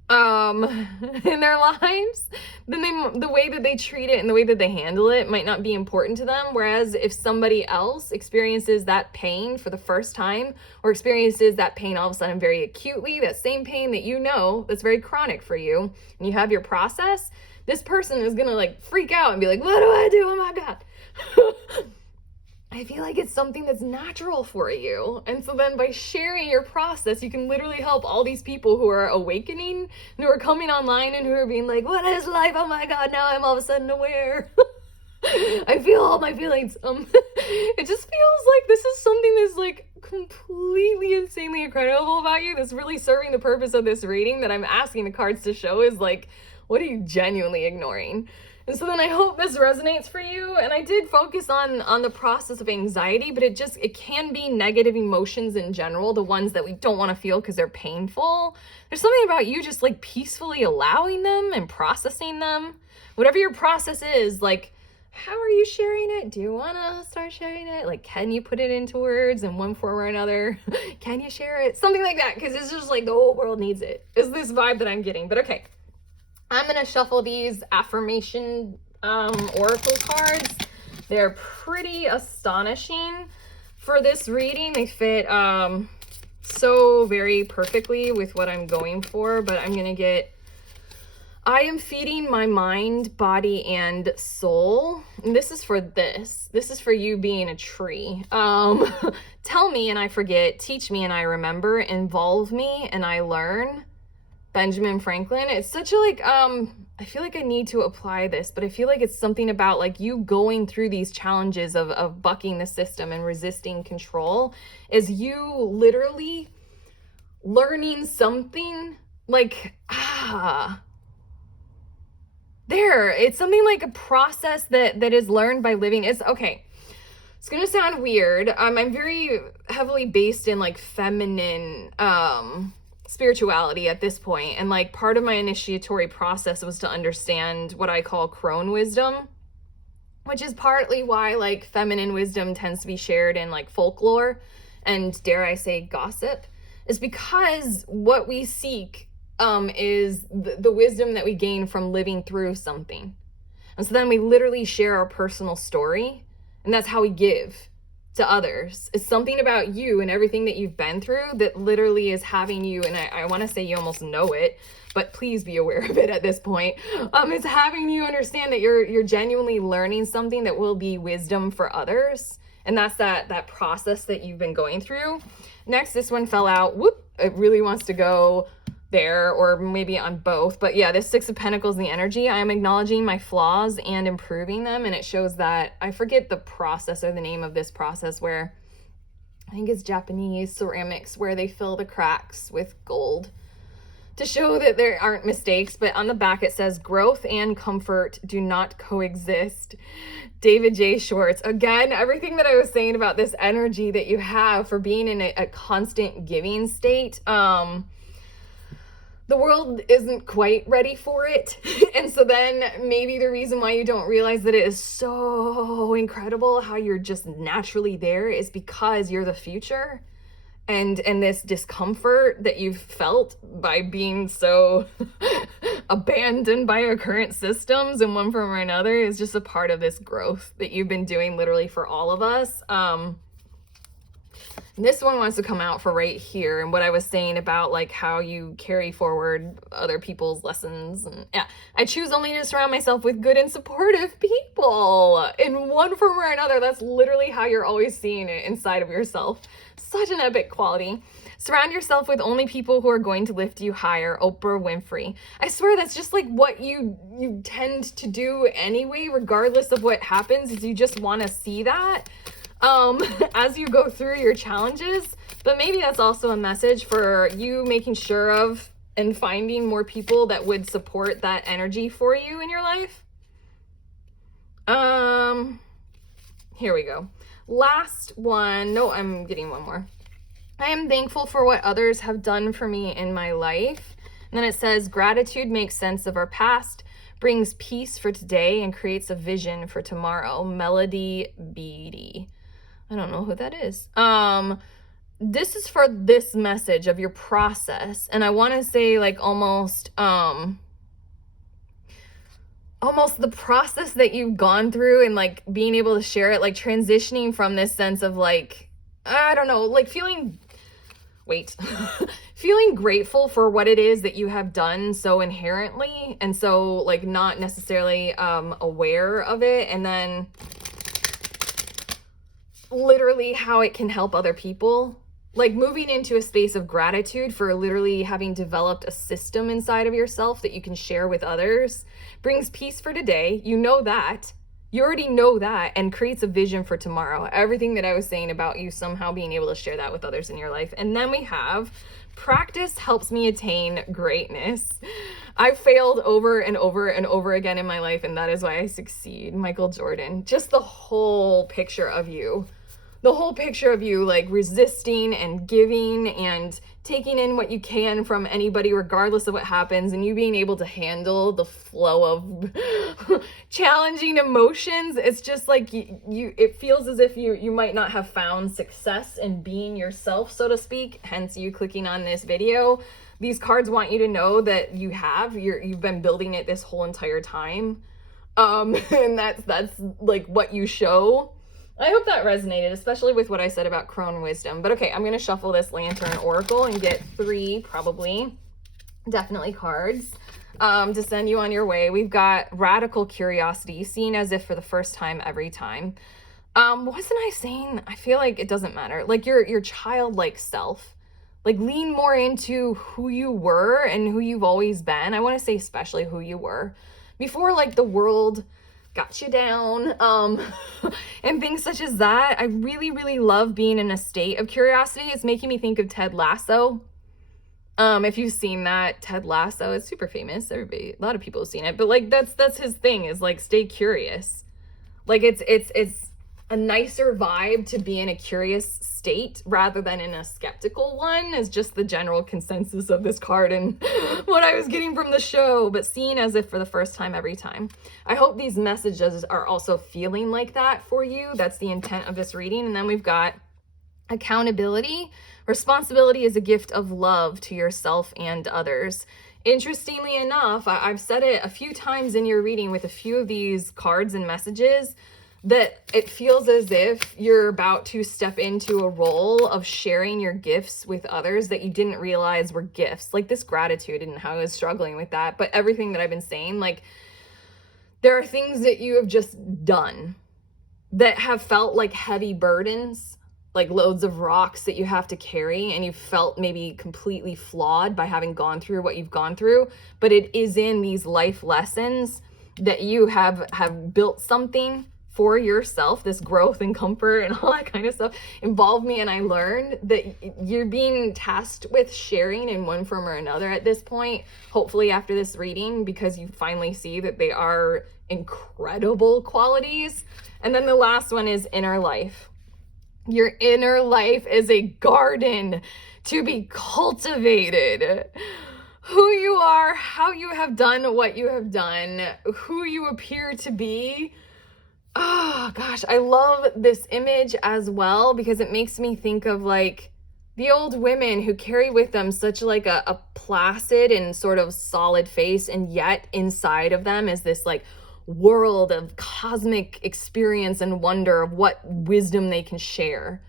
in their lives, then the way that they treat it and the way that they handle it might not be important to them. Whereas if somebody else experiences that pain for the first time, or experiences that pain all of a sudden very acutely, that same pain that you know that's very chronic for you, and you have your process, this person is gonna like freak out and be like, what do I do? Oh my God. I feel like it's something that's natural for you. And so then by sharing your process, you can literally help all these people who are awakening, and who are coming online, and who are being like, what is life? Oh my God, now I'm all of a sudden aware. I feel all my feelings. It just feels like this is something that's like completely insanely incredible about you, that's really serving the purpose of this reading, that I'm asking the cards to show is like, what are you genuinely ignoring? And so then I hope this resonates for you. And I did focus on the process of anxiety, but it can be negative emotions in general, the ones that we don't want to feel because they're painful. There's something about you just like peacefully allowing them and processing them. Whatever your process is, like, how are you sharing it? Do you want to start sharing it? Like, can you put it into words in one form or another? Can you share it? Something like that, because it's just like the whole world needs it. Is this vibe that I'm getting. But okay. I'm going to shuffle these affirmation oracle cards. They're pretty astonishing for this reading. They fit so very perfectly with what I'm going for, but I'm going to get, I am feeding my mind, body, and soul. And this is for this. This is for you being a tree. Tell me and I forget, teach me and I remember, involve me and I learn. Benjamin Franklin. It's such a like, I feel like I need to apply this, but I feel like it's something about like you going through these challenges of bucking the system and resisting control, is you literally learning something like, it's something like a process that is learned by living. It's okay. It's gonna sound weird. I'm very heavily based in like feminine, spirituality at this point, and like part of my initiatory process was to understand what I call crone wisdom, which is partly why like feminine wisdom tends to be shared in like folklore and, dare I say, gossip, is because what we seek is the wisdom that we gain from living through something. And so then we literally share our personal story, and that's how we give to others. It's something about you and everything that you've been through that literally is having you, and I want to say you almost know it, but please be aware of it at this point. It's having you understand that you're genuinely learning something that will be wisdom for others. And that's that process that you've been going through. Next, this one fell out. Whoop, it really wants to go there, or maybe on both. But yeah, this Six of Pentacles, the energy, I am acknowledging my flaws and improving them. And it shows that, I forget the process or the name of this process, where I think it's Japanese ceramics, where they fill the cracks with gold to show that there aren't mistakes. But on the back it says, growth and comfort do not coexist. David J. Schwartz. Again, everything that I was saying about this energy that you have for being in a constant giving state, the world isn't quite ready for it. And so then maybe the reason why you don't realize that it is so incredible how you're just naturally there is because you're the future. And this discomfort that you've felt by being so abandoned by our current systems in one form or another is just a part of this growth that you've been doing literally for all of us. This one wants to come out for right here, and what I was saying about like how you carry forward other people's lessons. And yeah, I choose only to surround myself with good and supportive people in one form or another. That's literally how you're always seeing it inside of yourself. Such an epic quality. Surround yourself with only people who are going to lift you higher. Oprah Winfrey. I swear that's just like what you tend to do anyway, regardless of what happens, is you just want to see that as you go through your challenges. But maybe that's also a message for you making sure of and finding more people that would support that energy for you in your life. Here we go. Last one. No, I'm getting one more. I am thankful for what others have done for me in my life. And then it says, gratitude makes sense of our past, brings peace for today, and creates a vision for tomorrow. Melody Beatty. I don't know who that is. This is for this message of your process. And I want to say like almost the process that you've gone through and like being able to share it, like transitioning from this sense of like, I don't know, like feeling grateful for what it is that you have done so inherently, and so like not necessarily aware of it, and then literally how it can help other people. Like moving into a space of gratitude for literally having developed a system inside of yourself that you can share with others brings peace for today. You know that. You already know that, and creates a vision for tomorrow. Everything that I was saying about you somehow being able to share that with others in your life. And then we have, practice helps me attain greatness. I've failed over and over and over again in my life, and that is why I succeed. Michael Jordan. Just the whole picture of you. The whole picture of you like resisting and giving and taking in what you can from anybody regardless of what happens, and you being able to handle the flow of challenging emotions. It's just like you it feels as if you might not have found success in being yourself, so to speak, hence you clicking on this video. These cards want you to know that you've been building it this whole entire time. And that's like what you show. I hope that resonated, especially with what I said about crone wisdom. But okay, I'm going to shuffle this Lantern Oracle and get 3, probably, definitely cards to send you on your way. We've got radical curiosity, seen as if for the first time every time. Wasn't I saying, I feel like it doesn't matter. Like your childlike self. Like lean more into who you were and who you've always been. I want to say especially who you were. Before like the world got you down, and things such as that. I really, really love being in a state of curiosity. It's making me think of Ted Lasso. If you've seen that, Ted Lasso, it's super famous. A lot of people have seen it, but like that's his thing, is like stay curious. Like it's a nicer vibe to be in a curious state rather than in a skeptical one, is just the general consensus of this card and what I was getting from the show. But seen as if for the first time every time. I hope these messages are also feeling like that for you. That's the intent of this reading. And then we've got accountability. Responsibility is a gift of love to yourself and others. Interestingly enough, I've said it a few times in your reading with a few of these cards and messages, that it feels as if you're about to step into a role of sharing your gifts with others that you didn't realize were gifts. Like this gratitude and how I was struggling with that. But everything that I've been saying, like there are things that you have just done that have felt like heavy burdens. like loads of rocks that you have to carry, and you felt maybe completely flawed by having gone through what you've gone through, but it is in these life lessons that you have built something for yourself, this growth and comfort and all that kind of stuff involved me, and I learned that you're being tasked with sharing in one form or another at this point, hopefully after this reading, because you finally see that they are incredible qualities. And then the last one is inner life. Your inner life is a garden to be cultivated. Who you are, how you have done what you have done, who you appear to be. Oh gosh, I love this image as well because it makes me think of like the old women who carry with them such like a placid and sort of solid face, and yet inside of them is this like world of cosmic experience and wonder of what wisdom they can share.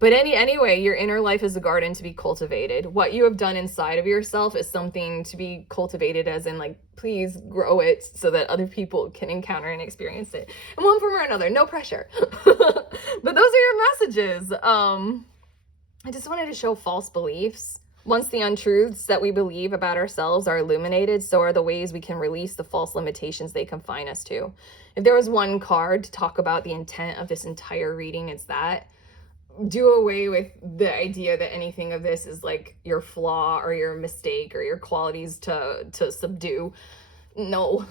But anyway, your inner life is a garden to be cultivated. What you have done inside of yourself is something to be cultivated, as in like, please grow it so that other people can encounter and experience it in one form or another. No pressure. But those are your messages. I just wanted to show false beliefs. Once the untruths that we believe about ourselves are illuminated, so are the ways we can release the false limitations they confine us to. If there was one card to talk about the intent of this entire reading, it's that. Do away with the idea that anything of this is like your flaw or your mistake or your qualities to subdue. No,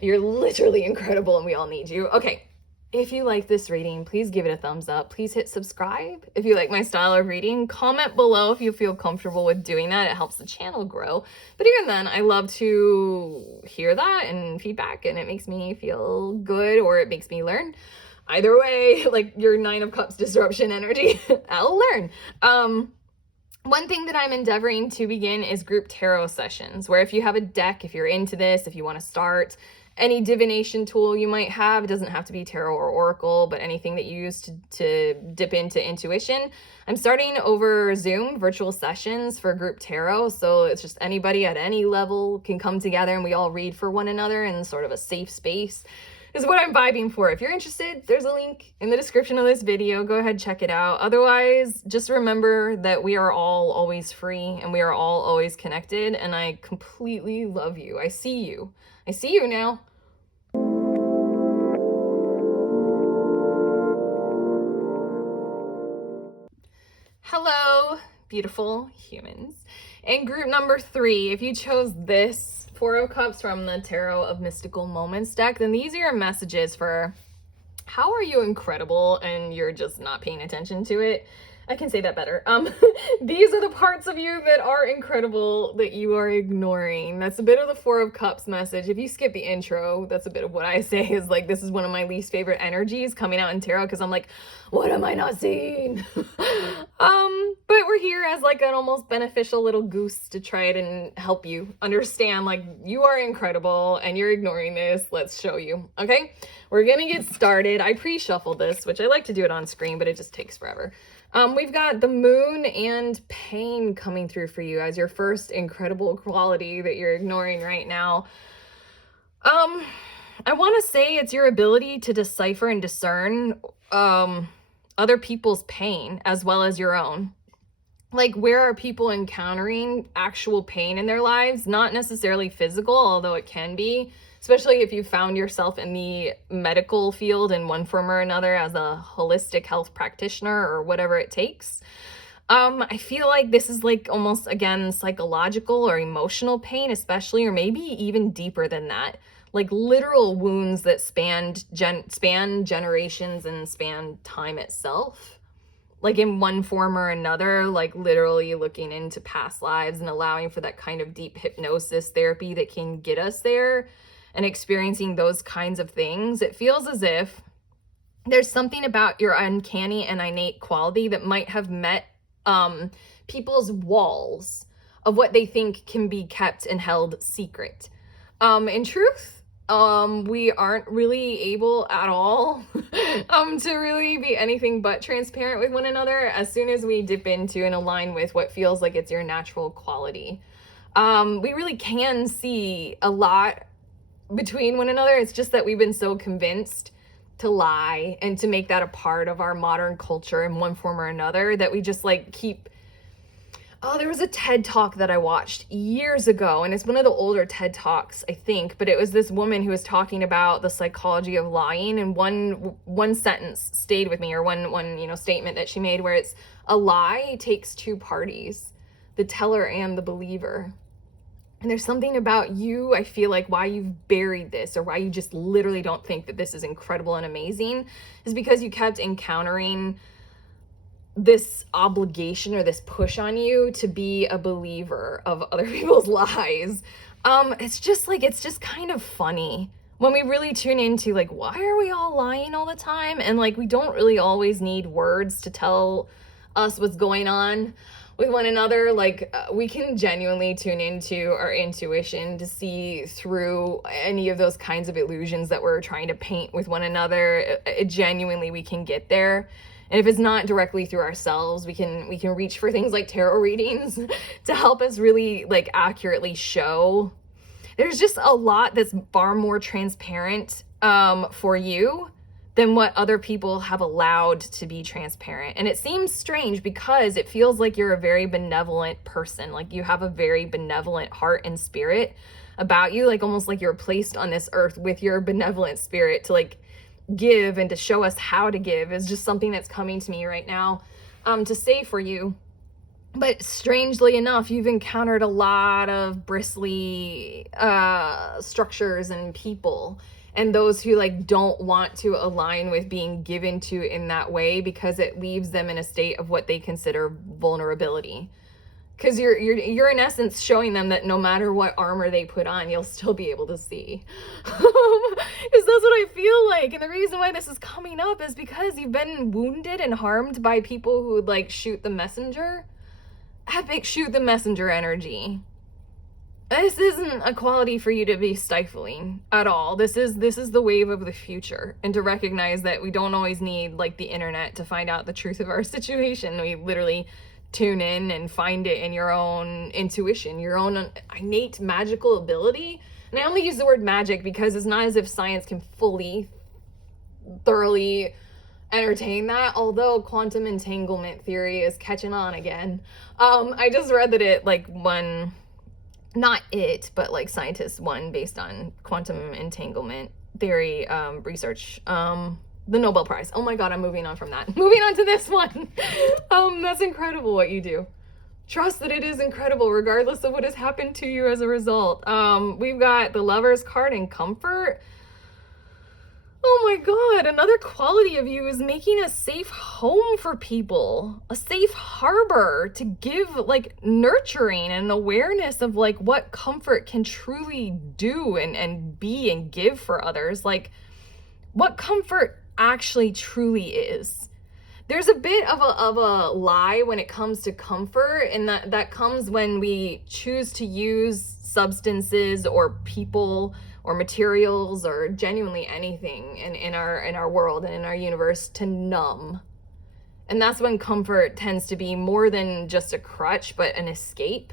you're literally incredible and we all need you. Okay, if you like this reading, please give it a thumbs up. Please hit subscribe. If you like my style of reading, comment below if you feel comfortable with doing that. It helps the channel grow. But even then, I love to hear that and feedback, and it makes me feel good, or it makes me learn. Either way, like your 9 of Cups disruption energy, I'll learn. One thing that I'm endeavoring to begin is group tarot sessions, where if you have a deck, if you're into this, if you want to start, any divination tool you might have, it doesn't have to be tarot or oracle, but anything that you use to dip into intuition. I'm starting over Zoom virtual sessions for group tarot, so it's just anybody at any level can come together and we all read for one another in sort of a safe space. Is what I'm vibing for. If you're interested, there's a link in the description of this video. Go ahead, check it out. Otherwise, just remember that we are all always free and we are all always connected, and I completely love you. I see you. I see you now. Hello, beautiful humans. In group number 3, if you chose this 4 of Cups from the Tarot of Mystical Moments deck, then these are your messages for how are you incredible and you're just not paying attention to it. I can say that better. These are the parts of you that are incredible that you are ignoring. That's a bit of the 4 of Cups message. If you skip the intro, that's a bit of what I say is like, this is one of my least favorite energies coming out in tarot, because I'm like, what am I not seeing? But we're here as like an almost beneficial little goose to try it and help you understand, like, you are incredible and you're ignoring this. Let's show you. Okay, we're gonna get started. I pre-shuffled this, which I like to do it on screen, but it just takes forever. We've got the Moon and Pain coming through for you as your first incredible quality that you're ignoring right now. I want to say it's your ability to decipher and discern other people's pain as well as your own. Like, where are people encountering actual pain in their lives? Not necessarily physical, although it can be, especially if you found yourself in the medical field in one form or another as a holistic health practitioner or whatever it takes. I feel like this is like almost, again, psychological or emotional pain, especially, or maybe even deeper than that. Like literal wounds that span generations and span time itself. Like in one form or another, like literally looking into past lives and allowing for that kind of deep hypnosis therapy that can get us there and experiencing those kinds of things. It feels as if there's something about your uncanny and innate quality that might have met people's walls of what they think can be kept and held secret. In truth, we aren't really able at all to really be anything but transparent with one another as soon as we dip into and align with what feels like it's your natural quality. We really can see a lot between one another. It's just that we've been so convinced to lie and to make that a part of our modern culture in one form or another, that we just like keep. Oh, there was a TED Talk that I watched years ago, and it's one of the older TED Talks, I think, but it was this woman who was talking about the psychology of lying, and one sentence stayed with me, or one statement that she made, where it's, a lie takes two parties, the teller and the believer. And there's something about you, I feel like, why you've buried this, or why you just literally don't think that this is incredible and amazing, is because you kept encountering this obligation or this push on you to be a believer of other people's lies. It's just kind of funny when we really tune into like, why are we all lying all the time? And like, we don't really always need words to tell us what's going on with one another. Like, we can genuinely tune into our intuition to see through any of those kinds of illusions that we're trying to paint with one another. Genuinely, we can get there. And if it's not directly through ourselves, we can reach for things like tarot readings to help us really like accurately show. There's just a lot that's far more transparent for you than what other people have allowed to be transparent. And it seems strange because it feels like you're a very benevolent person. Like you have a very benevolent heart and spirit about you, like almost like you're placed on this earth with your benevolent spirit to like give and to show us how to give, is just something that's coming to me right now to say for you. But strangely enough, you've encountered a lot of bristly structures and people, and those who like don't want to align with being given to in that way, because it leaves them in a state of what they consider vulnerability. Because you're in essence showing them that no matter what armor they put on, you'll still be able to see. Because that's what I feel like. And the reason why this is coming up is because you've been wounded and harmed by people who would like shoot the messenger. Epic shoot the messenger energy. This isn't a quality for you to be stifling at all. This is the wave of the future. And to recognize that we don't always need like the internet to find out the truth of our situation. We literally tune in and find it in your own intuition, your own innate magical ability. And I only use the word magic because it's not as if science can fully, thoroughly entertain that, although quantum entanglement theory is catching on again. I just read that it like won, not it, but like scientists won based on quantum entanglement theory research, the Nobel Prize. Oh my God, I'm moving on from that. Moving on to this one. That's incredible what you do. Trust that it is incredible regardless of what has happened to you as a result. We've got the Lover's card and comfort. Oh my God, another quality of you is making a safe home for people, a safe harbor to give like nurturing and awareness of like what comfort can truly do and be and give for others. Like what comfort actually truly is. There's a bit of a lie when it comes to comfort, and that comes when we choose to use substances or people or materials or genuinely anything in our world and in our universe to numb. And that's when comfort tends to be more than just a crutch, but an escape.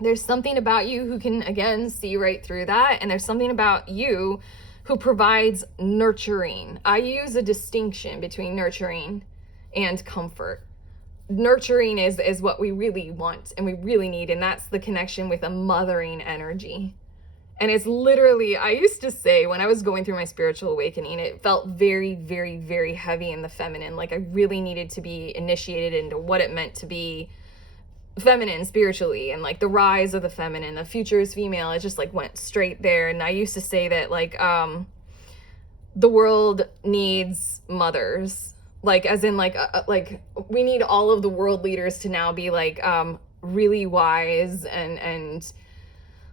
There's something about you who can, again, see right through that. And there's something about you who provides nurturing. I use a distinction between nurturing and comfort. Nurturing is what we really want and we really need, and that's the connection with a mothering energy. And it's literally, I used to say when I was going through my spiritual awakening, it felt very, very, very heavy in the feminine. Like I really needed to be initiated into what it meant to be feminine spiritually, and like the rise of the feminine, the future is female. It just like went straight there. And I used to say that like the world needs mothers, like as in like we need all of the world leaders to now be like really wise and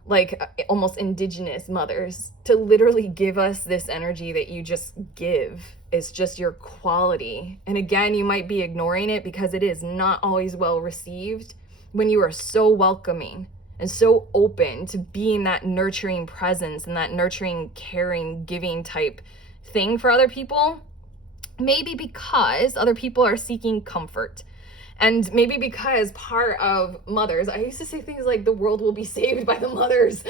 like almost indigenous mothers, to literally give us this energy that you just give. It's just your quality. And again, you might be ignoring it because it is not always well received when you are so welcoming and so open to being that nurturing presence and that nurturing, caring, giving type thing for other people. Maybe because other people are seeking comfort. And maybe because part of mothers, I used to say things like the world will be saved by the mothers,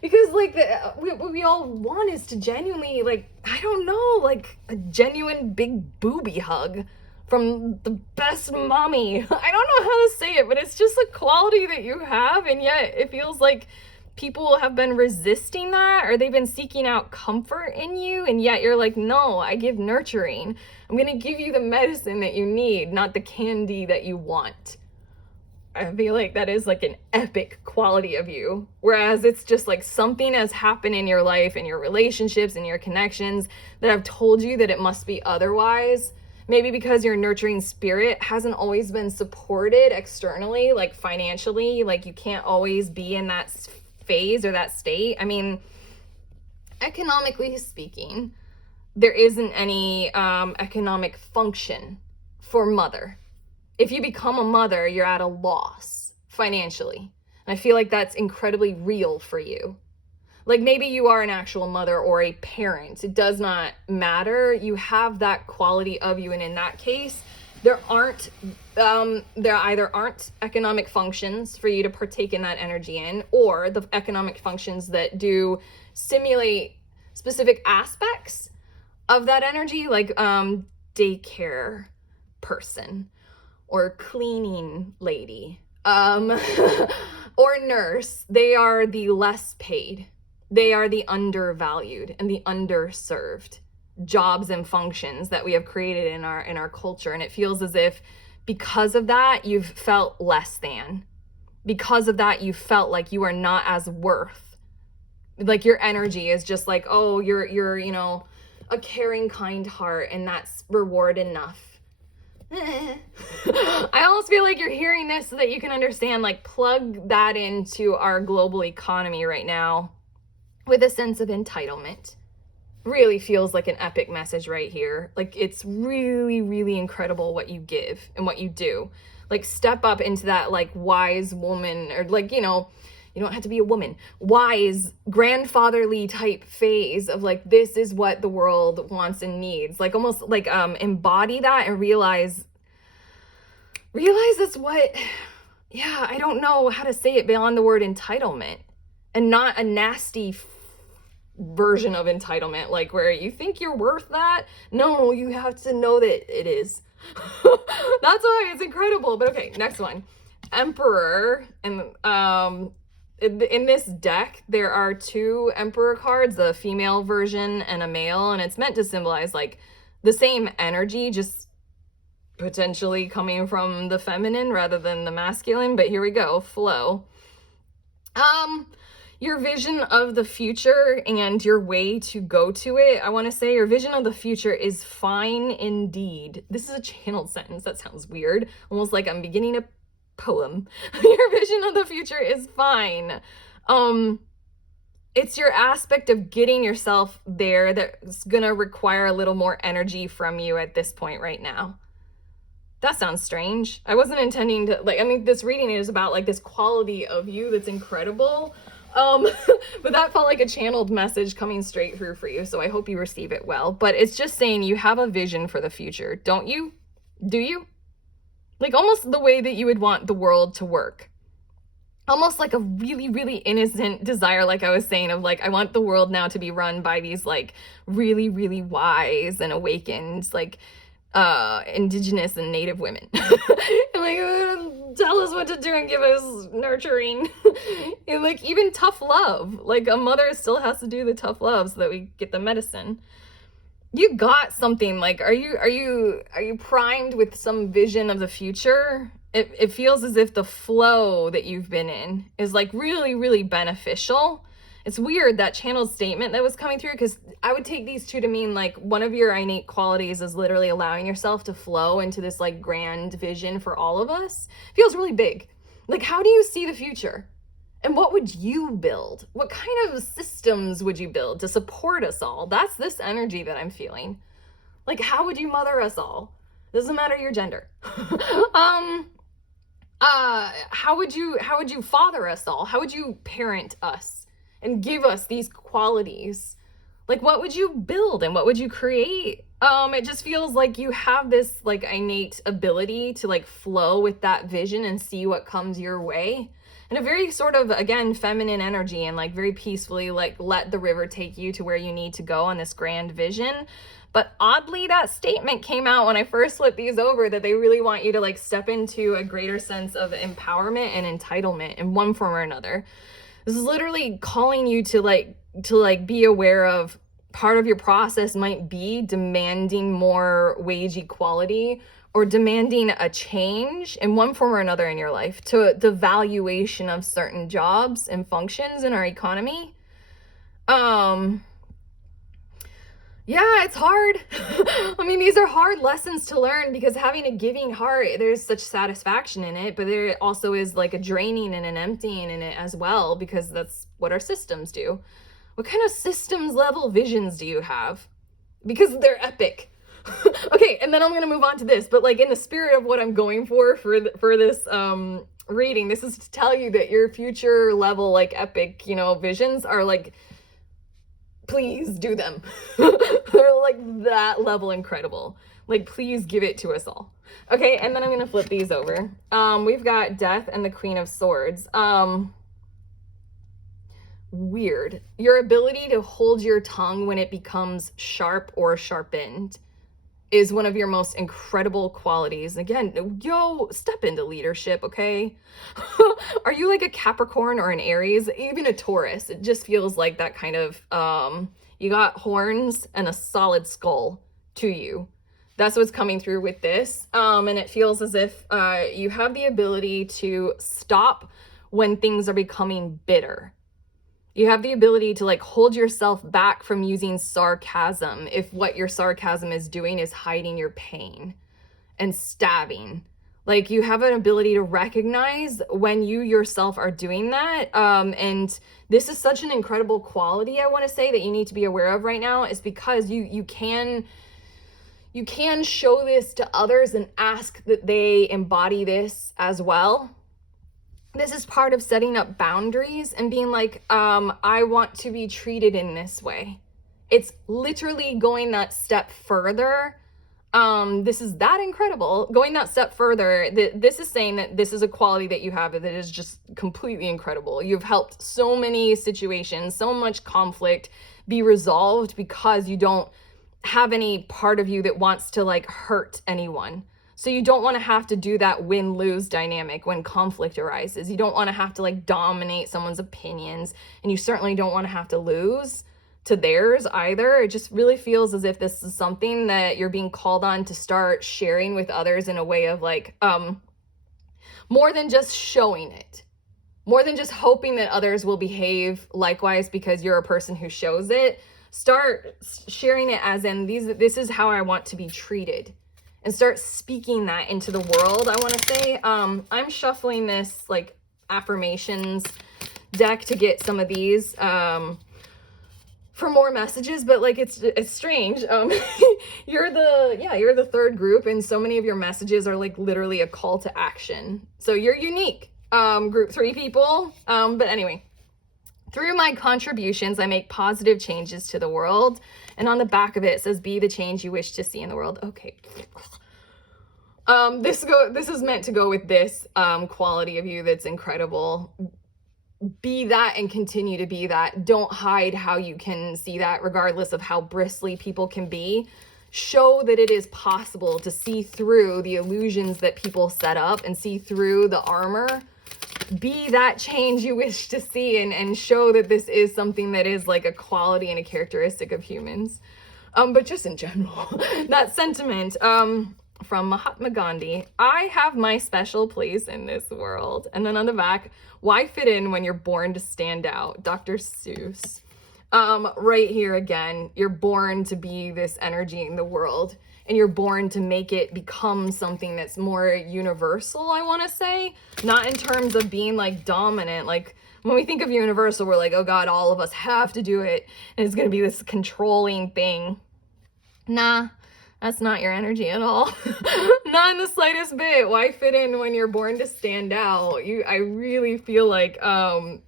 because like what we all want is to genuinely, like, I don't know, like a genuine big booby hug from the best mommy. I don't know how to say it, but it's just a quality that you have, and yet it feels like people have been resisting that, or they've been seeking out comfort in you, and yet you're like, no, I give nurturing. I'm gonna give you the medicine that you need, not the candy that you want. I feel like that is like an epic quality of you. Whereas it's just like something has happened in your life and your relationships and your connections that have told you that it must be otherwise. Maybe because your nurturing spirit hasn't always been supported externally, like financially, like you can't always be in that phase or that state. I mean, economically speaking, there isn't any economic function for mother. If you become a mother, you're at a loss financially. And I feel like that's incredibly real for you. Like maybe you are an actual mother or a parent. It does not matter. You have that quality of you. And in that case, there either aren't economic functions for you to partake in that energy in, or the economic functions that do simulate specific aspects of that energy, like daycare person or cleaning lady or nurse. They are the less paid. They are the undervalued and the underserved jobs and functions that we have created in our culture. And it feels as if because of that, you've felt less than. Because of that, you felt like you are not as worth. Like your energy is just like, oh, you're a caring, kind heart, and that's reward enough. I almost feel like you're hearing this so that you can understand, like, plug that into our global economy right now with a sense of entitlement. Really feels like an epic message right here. Like, it's really, really incredible what you give and what you do. Like, step up into that, like, wise woman, or like, you don't have to be a woman, wise, grandfatherly type phase of like, this is what the world wants and needs. Like, almost like embody that and realize that's what, yeah, I don't know how to say it beyond the word entitlement, and not a nasty version of entitlement, like where you think you're worth that. No, you have to know that it is. That's why it's incredible. But okay, next one. Emperor. And in this deck, there are two Emperor cards, the female version and a male, and it's meant to symbolize like the same energy, just potentially coming from the feminine rather than the masculine. But here we go, flow. Your vision of the future and your way to go to it, I want to say your vision of the future is fine indeed. This is a channeled sentence. That sounds weird. Almost like I'm beginning a poem. Your vision of the future is fine. It's your aspect of getting yourself there that's going to require a little more energy from you at this point right now. That sounds strange. I wasn't intending to, like, I mean, this reading is about like this quality of you that's incredible. But that felt like a channeled message coming straight through for you. So I hope you receive it well. But it's just saying you have a vision for the future, don't you? Do you? Like almost the way that you would want the world to work. Almost like a really, really innocent desire, like I was saying, of like, I want the world now to be run by these like really, really wise and awakened, like indigenous and native women. And like, tell us what to do and give us nurturing. And like even tough love, like a mother still has to do the tough love so that we get the medicine. You got something. Like, are you primed with some vision of the future? It feels as if the flow that you've been in is like really, really beneficial. It's weird, that channeled statement that was coming through, because I would take these two to mean like one of your innate qualities is literally allowing yourself to flow into this like grand vision for all of us. It feels really big. Like, how do you see the future? And what would you build? What kind of systems would you build to support us all? That's this energy that I'm feeling. Like, how would you mother us all? Doesn't matter your gender. How would you father us all? How would you parent us and give us these qualities? Like, what would you build and what would you create? It just feels like you have this like innate ability to like flow with that vision and see what comes your way. And a very sort of, again, feminine energy, and like very peacefully like let the river take you to where you need to go on this grand vision. But oddly, that statement came out when I first flipped these over, that they really want you to like step into a greater sense of empowerment and entitlement in one form or another. This is literally calling you to be aware of part of your process might be demanding more wage equality, or demanding a change in one form or another in your life to the valuation of certain jobs and functions in our economy. Yeah, it's hard. I mean, these are hard lessons to learn, because having a giving heart, there's such satisfaction in it, but there also is like a draining and an emptying in it as well, because that's what our systems do. What kind of systems level visions do you have? Because they're epic. Okay, and then I'm gonna move on to this, but like in the spirit of what I'm going for this reading, this is to tell you that your future level like epic, visions are like, please do them. They're like that level incredible. Like, please give it to us all. Okay, and then I'm gonna flip these over. We've got Death and the Queen of Swords. Weird. Your ability to hold your tongue when it becomes sharp or sharpened is one of your most incredible qualities. Again, step into leadership, okay? Are you like a Capricorn or an Aries? Even a Taurus? It just feels like that kind of, you got horns and a solid skull to you. That's what's coming through with this. And it feels as if you have the ability to stop when things are becoming bitter. You have the ability to like hold yourself back from using sarcasm if what your sarcasm is doing is hiding your pain and stabbing. Like, you have an ability to recognize when you yourself are doing that. And this is such an incredible quality, I want to say, that you need to be aware of right now, is because you can show this to others and ask that they embody this as well. This is part of setting up boundaries and being like, I want to be treated in this way. It's literally going that step further. This is that incredible. Going that step further, this is saying that this is a quality that you have that is just completely incredible. You've helped so many situations, so much conflict be resolved because you don't have any part of you that wants to like hurt anyone. So you don't want to have to do that win-lose dynamic when conflict arises. You don't want to have to like dominate someone's opinions, and you certainly don't want to have to lose to theirs either. It just really feels as if this is something that you're being called on to start sharing with others in a way of like, more than just showing it, more than just hoping that others will behave likewise because you're a person who shows it. Start sharing it as in this is how I want to be treated. And start speaking that into the world, I want to say. I'm shuffling this like affirmations deck to get some of these for more messages, but like it's strange. You're the third group, and so many of your messages are like literally a call to action. So you're unique, group 3 people. But anyway, through my contributions, I make positive changes to the world. And on the back of it says, be the change you wish to see in the world. Okay. This is meant to go with this quality of you that's incredible. Be that and continue to be that. Don't hide how you can see that, regardless of how bristly people can be. Show that it is possible to see through the illusions that people set up and see through the armor. Be that change you wish to see, and show that this is something that is like a quality and a characteristic of humans. But just in general, that sentiment from Mahatma Gandhi, I have my special place in this world. And then on the back, why fit in when you're born to stand out? Dr. Seuss. Right here again, you're born to be this energy in the world. And you're born to make it become something that's more universal, I want to say. Not in terms of being like dominant. Like when we think of universal, we're like, oh God, all of us have to do it. And it's going to be this controlling thing. Nah, that's not your energy at all. Not in the slightest bit. Why fit in when you're born to stand out? I really feel like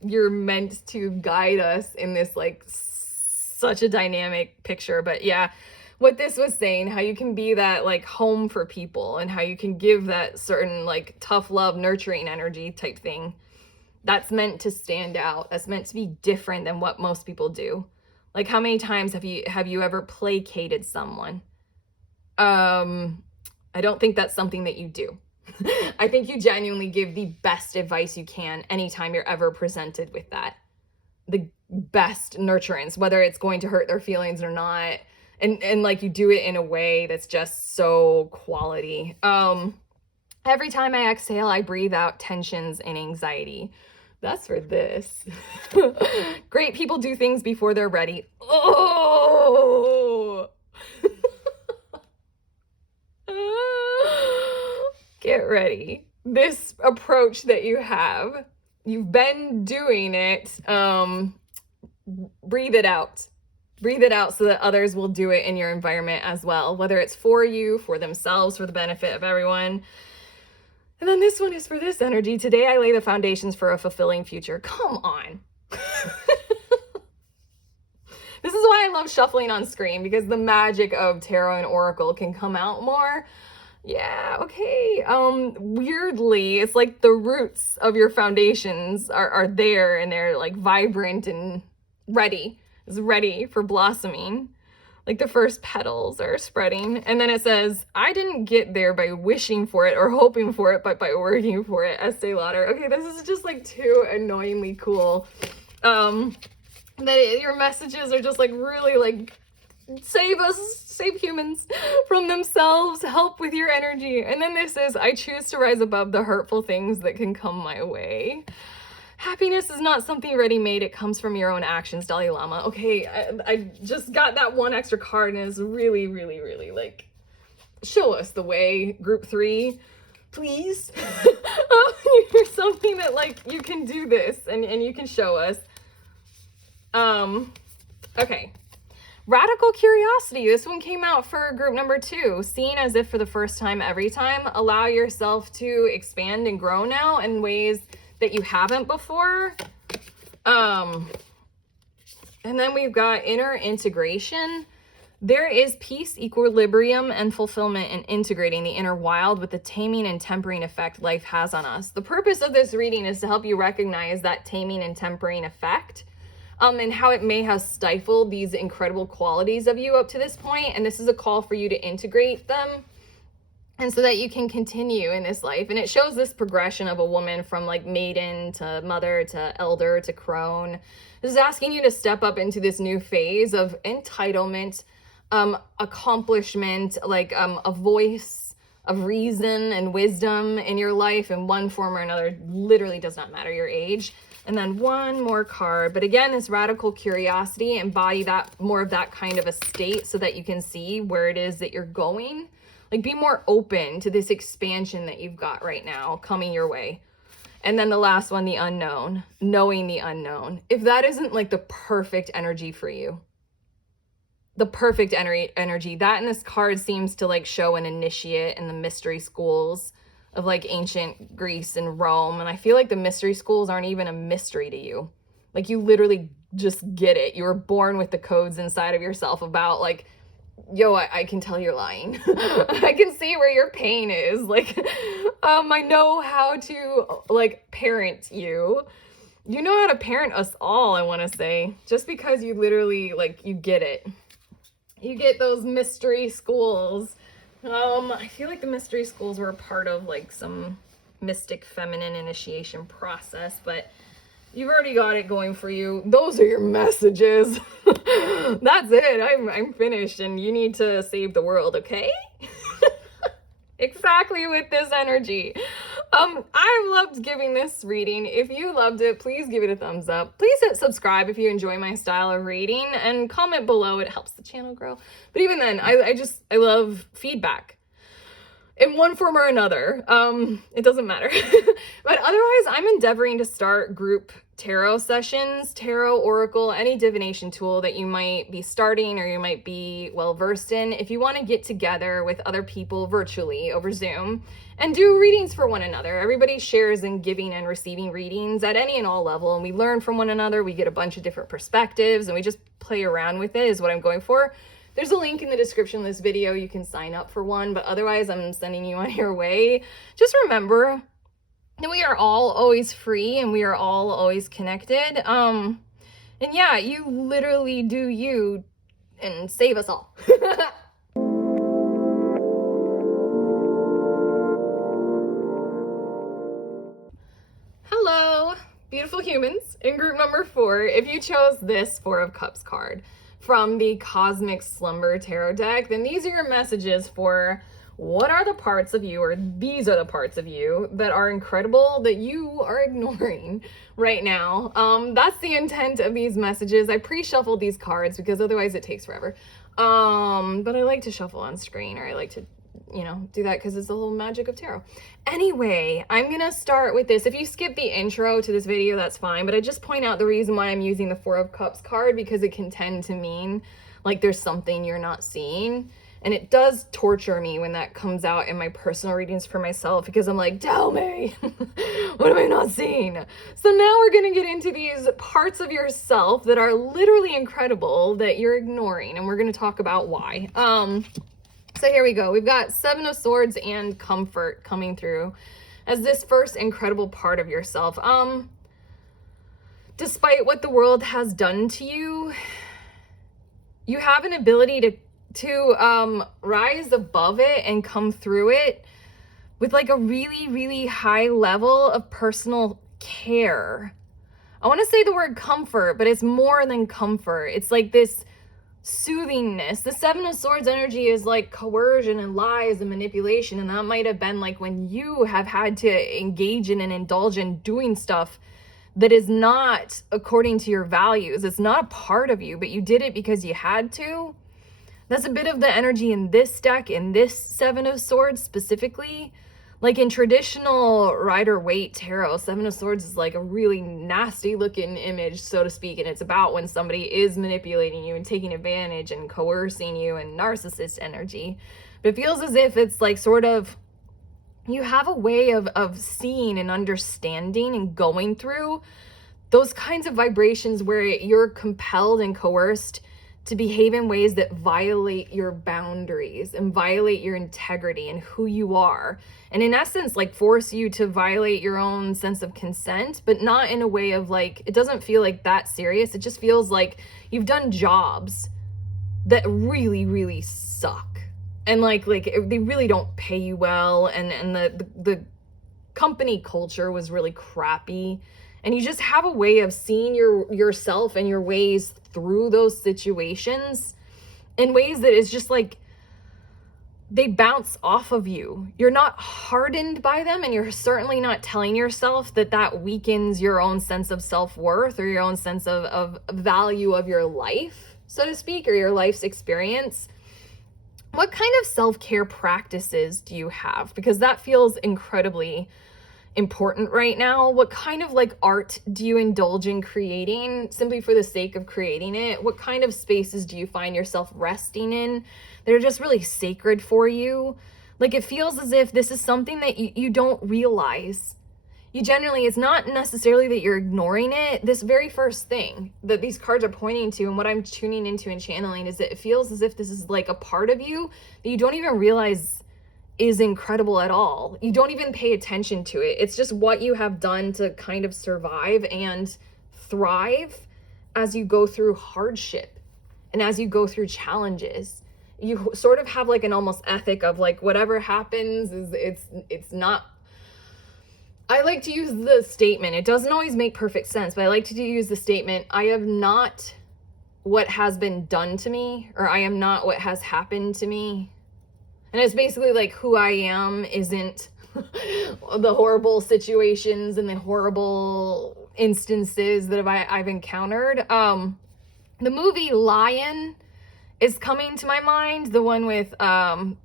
you're meant to guide us in this like such a dynamic picture. But yeah. what this was saying, how you can be that like home for people and how you can give that certain like tough love, nurturing energy type thing. That's meant to stand out. That's meant to be different than what most people do. Like, how many times have you ever placated someone? I don't think that's something that you do. I think you genuinely give the best advice you can anytime you're ever presented with that. The best nurturance, whether it's going to hurt their feelings or not. And like you do it in a way that's just so quality. Every time I exhale, I breathe out tensions and anxiety. That's for this. Great people do things before they're ready. Oh! Get ready. This approach that you have, you've been doing it. Breathe it out. Breathe it out so that others will do it in your environment as well, whether it's for you, for themselves, for the benefit of everyone. And then this one is for this energy. Today I lay the foundations for a fulfilling future. Come on. This is why I love shuffling on screen, because the magic of tarot and oracle can come out more. Yeah, okay. Weirdly, it's like the roots of your foundations are there, and they're like vibrant and ready. It's ready for blossoming. Like the first petals are spreading. And then it says, I didn't get there by wishing for it or hoping for it, but by working for it. Estee Lauder. Okay, this is just like too annoyingly cool. Your messages are just like really like, save us, save humans from themselves, help with your energy. And then this is, I choose to rise above the hurtful things that can come my way. Happiness is not something ready-made. It comes from your own actions, Dalai Lama. Okay, I just got that one extra card and it's really, really, really like, show us the way, group 3, please. You're something that like, you can do this and you can show us. Okay. Radical curiosity. This one came out for group number 2. Seen as if for the first time every time. Allow yourself to expand and grow now in ways that you haven't before. And then we've got inner integration. There is peace, equilibrium, and fulfillment in integrating the inner wild with the taming and tempering effect life has on us. The purpose of this reading is to help you recognize that taming and tempering effect, and how it may have stifled these incredible qualities of you up to this point. And this is a call for you to integrate them, and so that you can continue in this life. And it shows this progression of a woman from like maiden to mother to elder to crone. This is asking you to step up into this new phase of entitlement, accomplishment, like a voice of reason and wisdom in your life in one form or another. Literally does not matter your age. And then one more card. But again, this radical curiosity, embody that more of that kind of a state so that you can see where it is that you're going. Like, be more open to this expansion that you've got right now coming your way. And then the last one, the unknown, knowing the unknown. If that isn't like the perfect energy for you, the perfect energy, that in this card seems to like show an initiate in the mystery schools of like ancient Greece and Rome. And I feel like the mystery schools aren't even a mystery to you. Like, you literally just get it. You were born with the codes inside of yourself about like, yo, I can tell you're lying. I can see where your pain is. Like, I know how to like parent you. You know how to parent us all, I want to say. Just because you literally like, you get it. You get those mystery schools. I feel like the mystery schools were a part of like some mystic feminine initiation process, but you've already got it going for you. Those are your messages. That's it. I'm finished, and you need to save the world, okay? Exactly, with this energy. I loved giving this reading. If you loved it, please give it a thumbs up. Please hit subscribe if you enjoy my style of reading, and comment below. It helps the channel grow. But even then, I love feedback in one form or another. It doesn't matter. But otherwise, I'm endeavoring to start group tarot sessions, tarot, oracle, any divination tool that you might be starting or you might be well versed in. If you want to get together with other people virtually over Zoom and do readings for one another. Everybody shares in giving and receiving readings at any and all level, and we learn from one another. We get a bunch of different perspectives, and we just play around with it is what I'm going for. There's a link in the description of this video. You can sign up for one, but otherwise I'm sending you on your way. Just remember that we are all always free and we are all always connected. And yeah, you literally do you and save us all. Hello, beautiful humans in group number 4. If you chose this Four of Cups card from the Cosmic Slumber Tarot deck, then these are your messages for what are the parts of you, or these are the parts of you that are incredible that you are ignoring right now. That's the intent of these messages. I pre-shuffled these cards because otherwise it takes forever. But I like to shuffle on screen, or I like to, do that because it's the whole magic of tarot. Anyway, I'm gonna start with this. If you skip the intro to this video, that's fine, but I just point out the reason why I'm using the Four of Cups card, because it can tend to mean like there's something you're not seeing. And it does torture me when that comes out in my personal readings for myself, because I'm like, tell me, what am I not seeing? So now we're gonna get into these parts of yourself that are literally incredible that you're ignoring, and we're gonna talk about why. So here we go. We've got Seven of Swords and Comfort coming through as this first incredible part of yourself. Despite what the world has done to you, you have an ability to rise above it and come through it with like a really, really high level of personal care. I want to say the word comfort, but it's more than comfort. It's like this soothingness. The Seven of Swords energy is like coercion and lies and manipulation, and that might have been like when you have had to engage in and indulge in doing stuff that is not according to your values. It's not a part of you, but you did it because you had to. That's a bit of the energy in this deck, in this Seven of Swords specifically. Like in traditional Rider-Waite tarot, Seven of Swords is like a really nasty looking image, so to speak, and it's about when somebody is manipulating you and taking advantage and coercing you, and narcissist energy. But it feels as if it's like sort of, you have a way of seeing and understanding and going through those kinds of vibrations where you're compelled and coerced to behave in ways that violate your boundaries and violate your integrity and who you are. And in essence, like force you to violate your own sense of consent, but not in a way of like, it doesn't feel like that serious. It just feels like you've done jobs that really, really suck. And like they really don't pay you well. And the company culture was really crappy. And you just have a way of seeing yourself and your ways through those situations in ways that is just like, they bounce off of you. You're not hardened by them, and you're certainly not telling yourself that weakens your own sense of self-worth or your own sense of value of your life, so to speak, or your life's experience. What kind of self-care practices do you have? Because that feels incredibly important right now. What kind of like art do you indulge in creating simply for the sake of creating it? What kind of spaces do you find yourself resting in that are just really sacred for you? Like it feels as if this is something that you don't realize. You generally, it's not necessarily that you're ignoring it. This very first thing that these cards are pointing to, and what I'm tuning into and channeling, is that it feels as if this is like a part of you that you don't even realize is incredible at all. You don't even pay attention to it. It's just what you have done to kind of survive and thrive as you go through hardship and as you go through challenges. You sort of have like an almost ethic of like, whatever happens is it's not. I like to use the statement, it doesn't always make perfect sense, but I like to use the statement, I am not what has been done to me, or I am not what has happened to me. And it's basically like who I am isn't the horrible situations and the horrible instances that I've encountered. The movie Lion is coming to my mind, the one with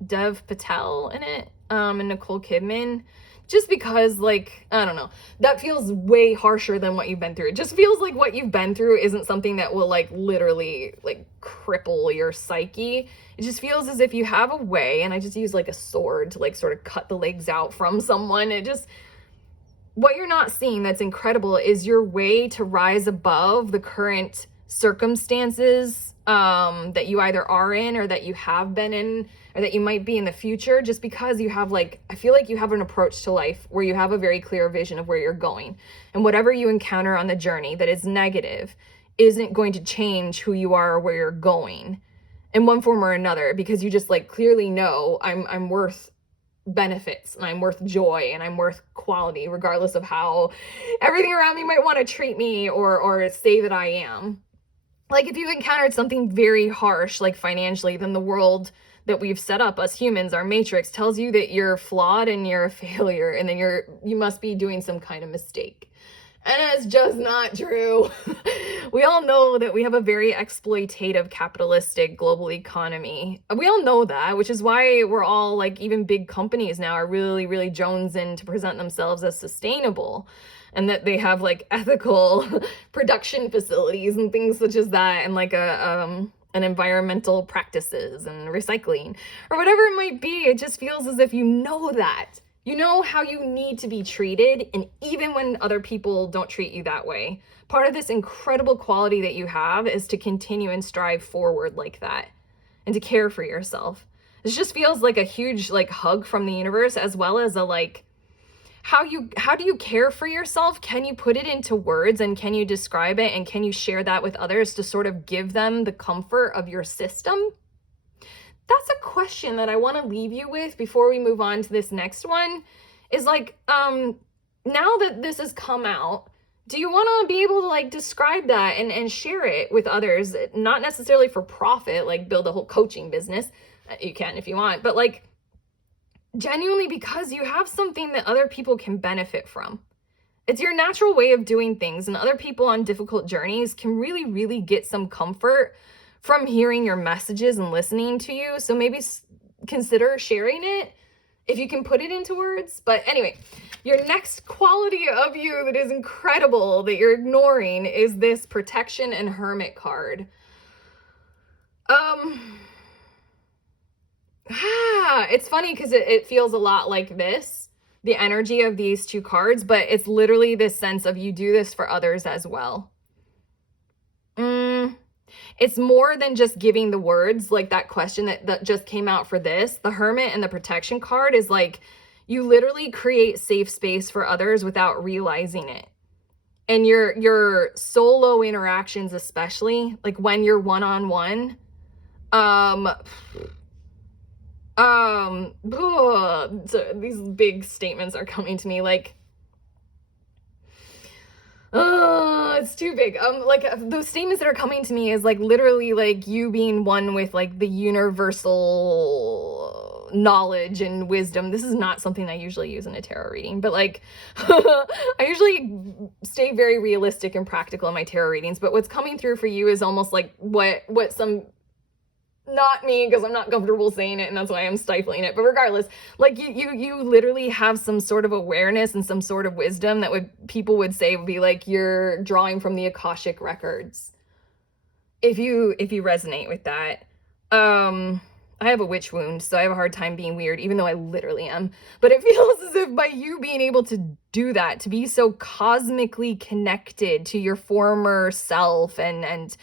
Dev Patel in it, and Nicole Kidman. Just because, like, I don't know, that feels way harsher than what you've been through. It just feels like what you've been through isn't something that will, like, literally, like, cripple your psyche. It just feels as if you have a way, and I just use, like, a sword to, like, sort of cut the legs out from someone. It just, what you're not seeing that's incredible is your way to rise above the current circumstances that you either are in or that you have been in or that you might be in the future, just because you have I feel like you have an approach to life where you have a very clear vision of where you're going, and whatever you encounter on the journey that is negative isn't going to change who you are or where you're going in one form or another, because you just clearly know I'm worth benefits, and I'm worth joy, and I'm worth quality, regardless of how everything around me might want to treat me or say that I am. If you've encountered something very harsh, financially, then the world that we've set up, us humans, our matrix, tells you that you're flawed and you're a failure, and then you must be doing some kind of mistake. And it's just not true. We all know that we have a very exploitative, capitalistic global economy. We all know that, which is why we're all even big companies now are really, really jonesing to present themselves as sustainable, and that they have ethical production facilities and things such as that, and an environmental practices and recycling or whatever it might be. It just feels as if you know that. You know how you need to be treated, and even when other people don't treat you that way. Part of this incredible quality that you have is to continue and strive forward like that, and to care for yourself. This just feels like a huge hug from the universe, as well as a how do you care for yourself? Can you put it into words, and can you describe it, and can you share that with others to sort of give them the comfort of your system? That's a question that I want to leave you with before we move on to this next one, is now that this has come out, do you want to be able to describe that and share it with others? Not necessarily for profit, build a whole coaching business. You can if you want, but genuinely because you have something that other people can benefit from. It's your natural way of doing things, and other people on difficult journeys can really, really get some comfort from hearing your messages and listening to you. So maybe consider sharing it if you can put it into words. But anyway, your next quality of you that is incredible that you're ignoring is this protection and hermit card. It's funny because it feels a lot like this, the energy of these two cards, but it's literally this sense of you do this for others as well. It's more than just giving the words, that question that just came out for this. The hermit and the protection card is you literally create safe space for others without realizing it. And your solo interactions, especially when you're one-on-one, so these big statements are coming to me it's too big. Those statements that are coming to me is literally you being one with the universal knowledge and wisdom. This is not something I usually use in a tarot reading, but I usually stay very realistic and practical in my tarot readings. But what's coming through for you is almost what some, not me, because I'm not comfortable saying it, and that's why I'm stifling it. But regardless, you literally have some sort of awareness and some sort of wisdom that people would say would be you're drawing from the Akashic records. If you resonate with that. I have a witch wound, so I have a hard time being weird, even though I literally am. But it feels as if by you being able to do that, to be so cosmically connected to your former self and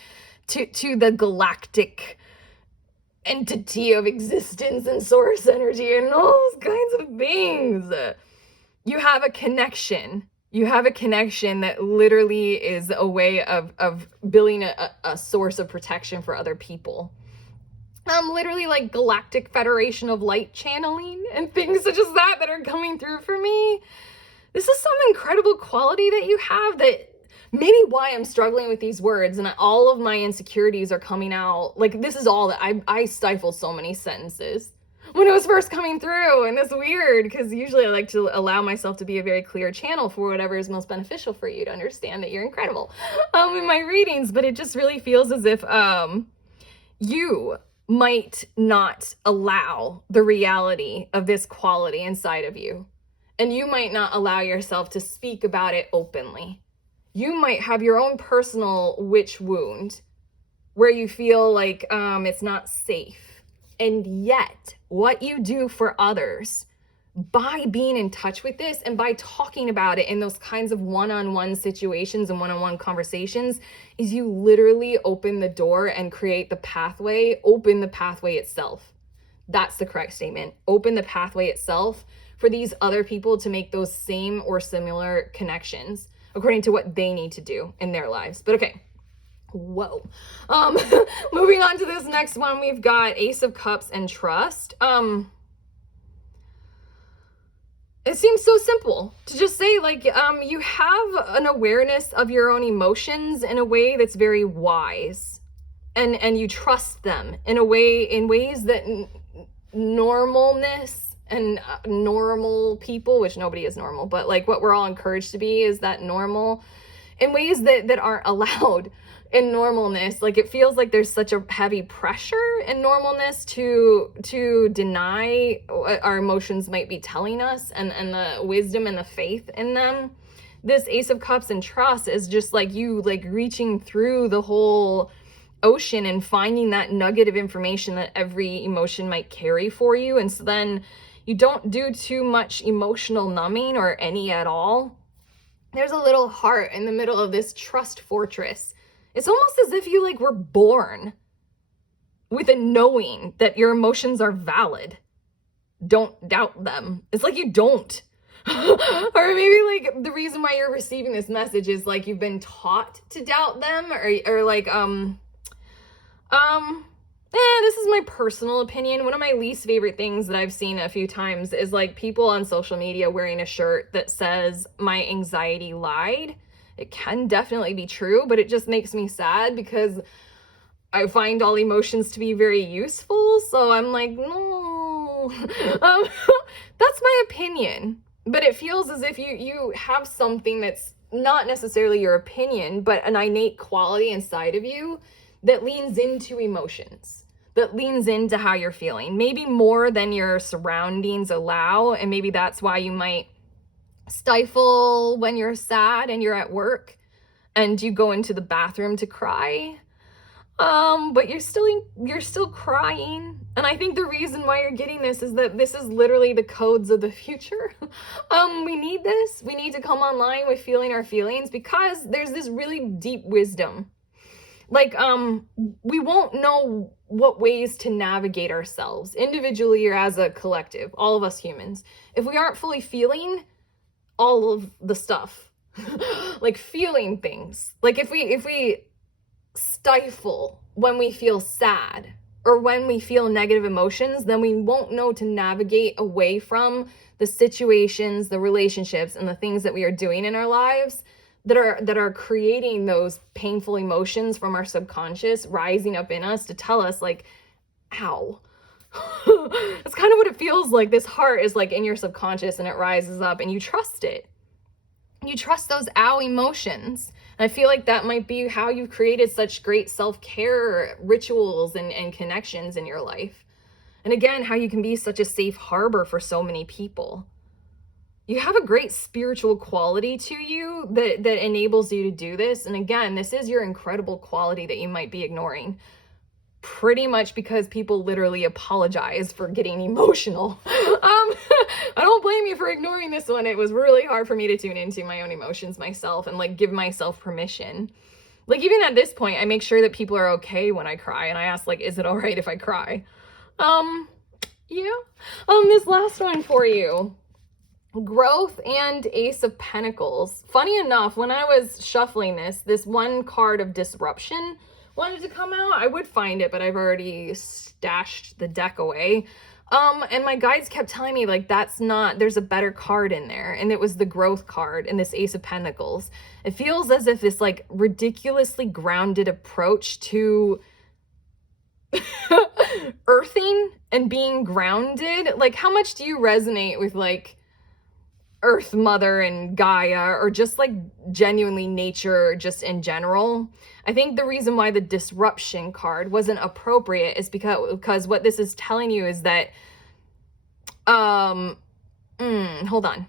to the galactic entity of existence and source energy and all those kinds of things. You have a connection. You have a connection that literally is a way of building a source of protection for other people. Literally Galactic Federation of Light channeling and things such as that are coming through for me. This is some incredible quality that you have, that maybe why I'm struggling with these words and all of my insecurities are coming out. This is all that I stifled so many sentences when it was first coming through, and it's weird because usually I like to allow myself to be a very clear channel for whatever is most beneficial for you to understand that you're incredible in my readings. But it just really feels as if you might not allow the reality of this quality inside of you, and you might not allow yourself to speak about it openly. You might have your own personal witch wound where you feel it's not safe. And yet, what you do for others by being in touch with this and by talking about it in those kinds of one-on-one situations and one-on-one conversations is you literally open the door and create the pathway, open the pathway itself. That's the correct statement. Open the pathway itself for these other people to make those same or similar connections according to what they need to do in their lives. But okay. Whoa. Moving on to this next one, we've got Ace of Cups and Trust. It seems so simple to just say, like, you have an awareness of your own emotions in a way that's very wise, and you trust them in ways that normalness and normal people, which nobody is normal, but like what we're all encouraged to be is that normal, in ways that aren't allowed in normalness. Like, it feels like there's such a heavy pressure in normalness to deny what our emotions might be telling us, and the wisdom and the faith in them. This Ace of Cups and Trust is just like you, like, reaching through the whole ocean and finding that nugget of information that every emotion might carry for you. And so then you don't do too much emotional numbing or any at all. There's a little heart in the middle of this trust fortress. It's almost as if you, like, were born with a knowing that your emotions are valid. Don't doubt them. It's like you don't. Or maybe, like, the reason why you're receiving this message is, like, you've been taught to doubt them, or like, this is my personal opinion. One of my least favorite things that I've seen a few times is, like, people on social media wearing a shirt that says, "My anxiety lied." It can definitely be true, but it just makes me sad because I find all emotions to be very useful. So I'm like, no. That's my opinion. But it feels as if you have something that's not necessarily your opinion, but an innate quality inside of you that leans into emotions, that leans into how you're feeling, maybe more than your surroundings allow. And maybe that's why you might stifle when you're sad and you're at work and you go into the bathroom to cry, but you're still crying. And I think the reason why you're getting this is that this is literally the codes of the future. We need this. We need to come online with feeling our feelings, because there's this really deep wisdom. Like, we won't know what ways to navigate ourselves individually or as a collective, all of us humans, if we aren't fully feeling all of the stuff. Like, feeling things. Like, if we stifle when we feel sad or when we feel negative emotions, then we won't know to navigate away from the situations, the relationships, and the things that we are doing in our lives that are creating those painful emotions from our subconscious rising up in us to tell us, like, ow. That's kind of what it feels like. This heart is, like, in your subconscious, and it rises up, and you trust it. You trust those ow emotions. And I feel like that might be how you've created such great self-care rituals and connections in your life. And again, how you can be such a safe harbor for so many people. You have a great spiritual quality to you that enables you to do this. And again, this is your incredible quality that you might be ignoring, pretty much because people literally apologize for getting emotional. I don't blame you for ignoring this one. It was really hard for me to tune into my own emotions myself and, like, give myself permission. Like, even at this point, I make sure that people are okay when I cry, and I ask, like, is it all right if I cry? Yeah. This last one for you. Growth and Ace of Pentacles. Funny enough, when I was shuffling this one card of Disruption wanted to come out. I would find it, but I've already stashed the deck away. And my guides kept telling me, like, there's a better card in there. And it was the Growth card and this Ace of Pentacles. It feels as if this, like, ridiculously grounded approach to earthing and being grounded. Like, how much do you resonate with, like, Earth Mother and Gaia, or just, like, genuinely nature just in general? I think the reason why the Disruption card wasn't appropriate is because what this is telling you is that, hold on.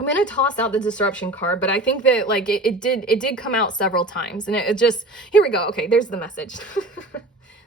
I'm going to toss out the Disruption card, but I think that, like, it did come out several times, and it just, here we go. Okay, there's the message.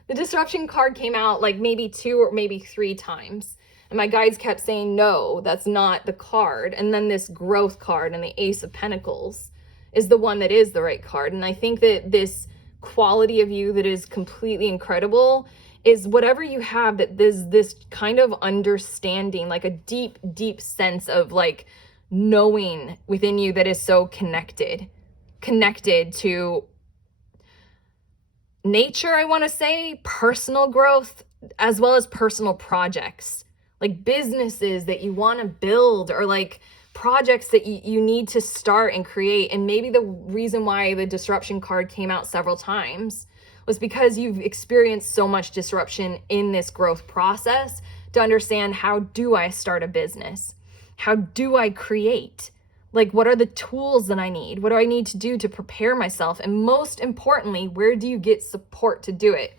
The Disruption card came out, like, maybe 2 or maybe 3 times. And my guides kept saying, no, that's not the card. And then this growth card and the Ace of Pentacles is the one that is the right card. And I think that this quality of you that is completely incredible is whatever you have, that there's this kind of understanding, like a deep, deep sense of like knowing within you that is so connected to nature, I want to say, personal growth, as well as personal projects, like businesses that you want to build, or like projects that you need to start and create. And maybe the reason why the disruption card came out several times was because you've experienced so much disruption in this growth process to understand, how do I start a business? How do I create? Like, what are the tools that I need? What do I need to do to prepare myself? And most importantly, where do you get support to do it?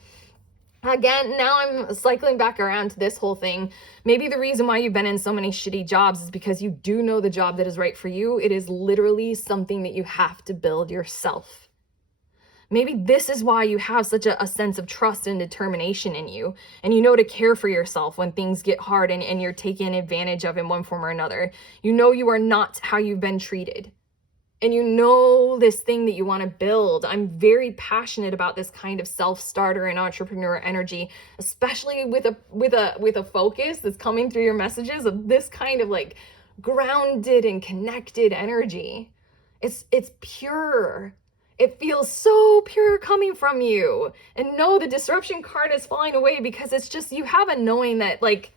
Again, now I'm cycling back around to this whole thing. Maybe the reason why you've been in so many shitty jobs is because you do know the job that is right for you. It is literally something that you have to build yourself. Maybe this is why you have such a sense of trust and determination in you, and you know to care for yourself when things get hard and you're taken advantage of in one form or another. You know you are not how you've been treated, and you know this thing that you want to build. I'm very passionate about this kind of self-starter and entrepreneur energy, especially with a focus that's coming through your messages of this kind of like grounded and connected energy. It's pure. It feels so pure coming from you. And no, the disruption card is falling away because it's just, you have a knowing that, like,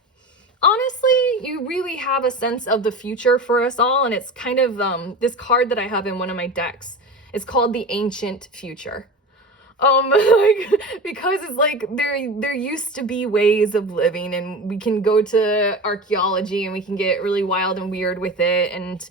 honestly, you really have a sense of the future for us all. And it's kind of this card that I have in one of my decks. It's called the Ancient Future. Because it's like there used to be ways of living, and we can go to archaeology and we can get really wild and weird with it, and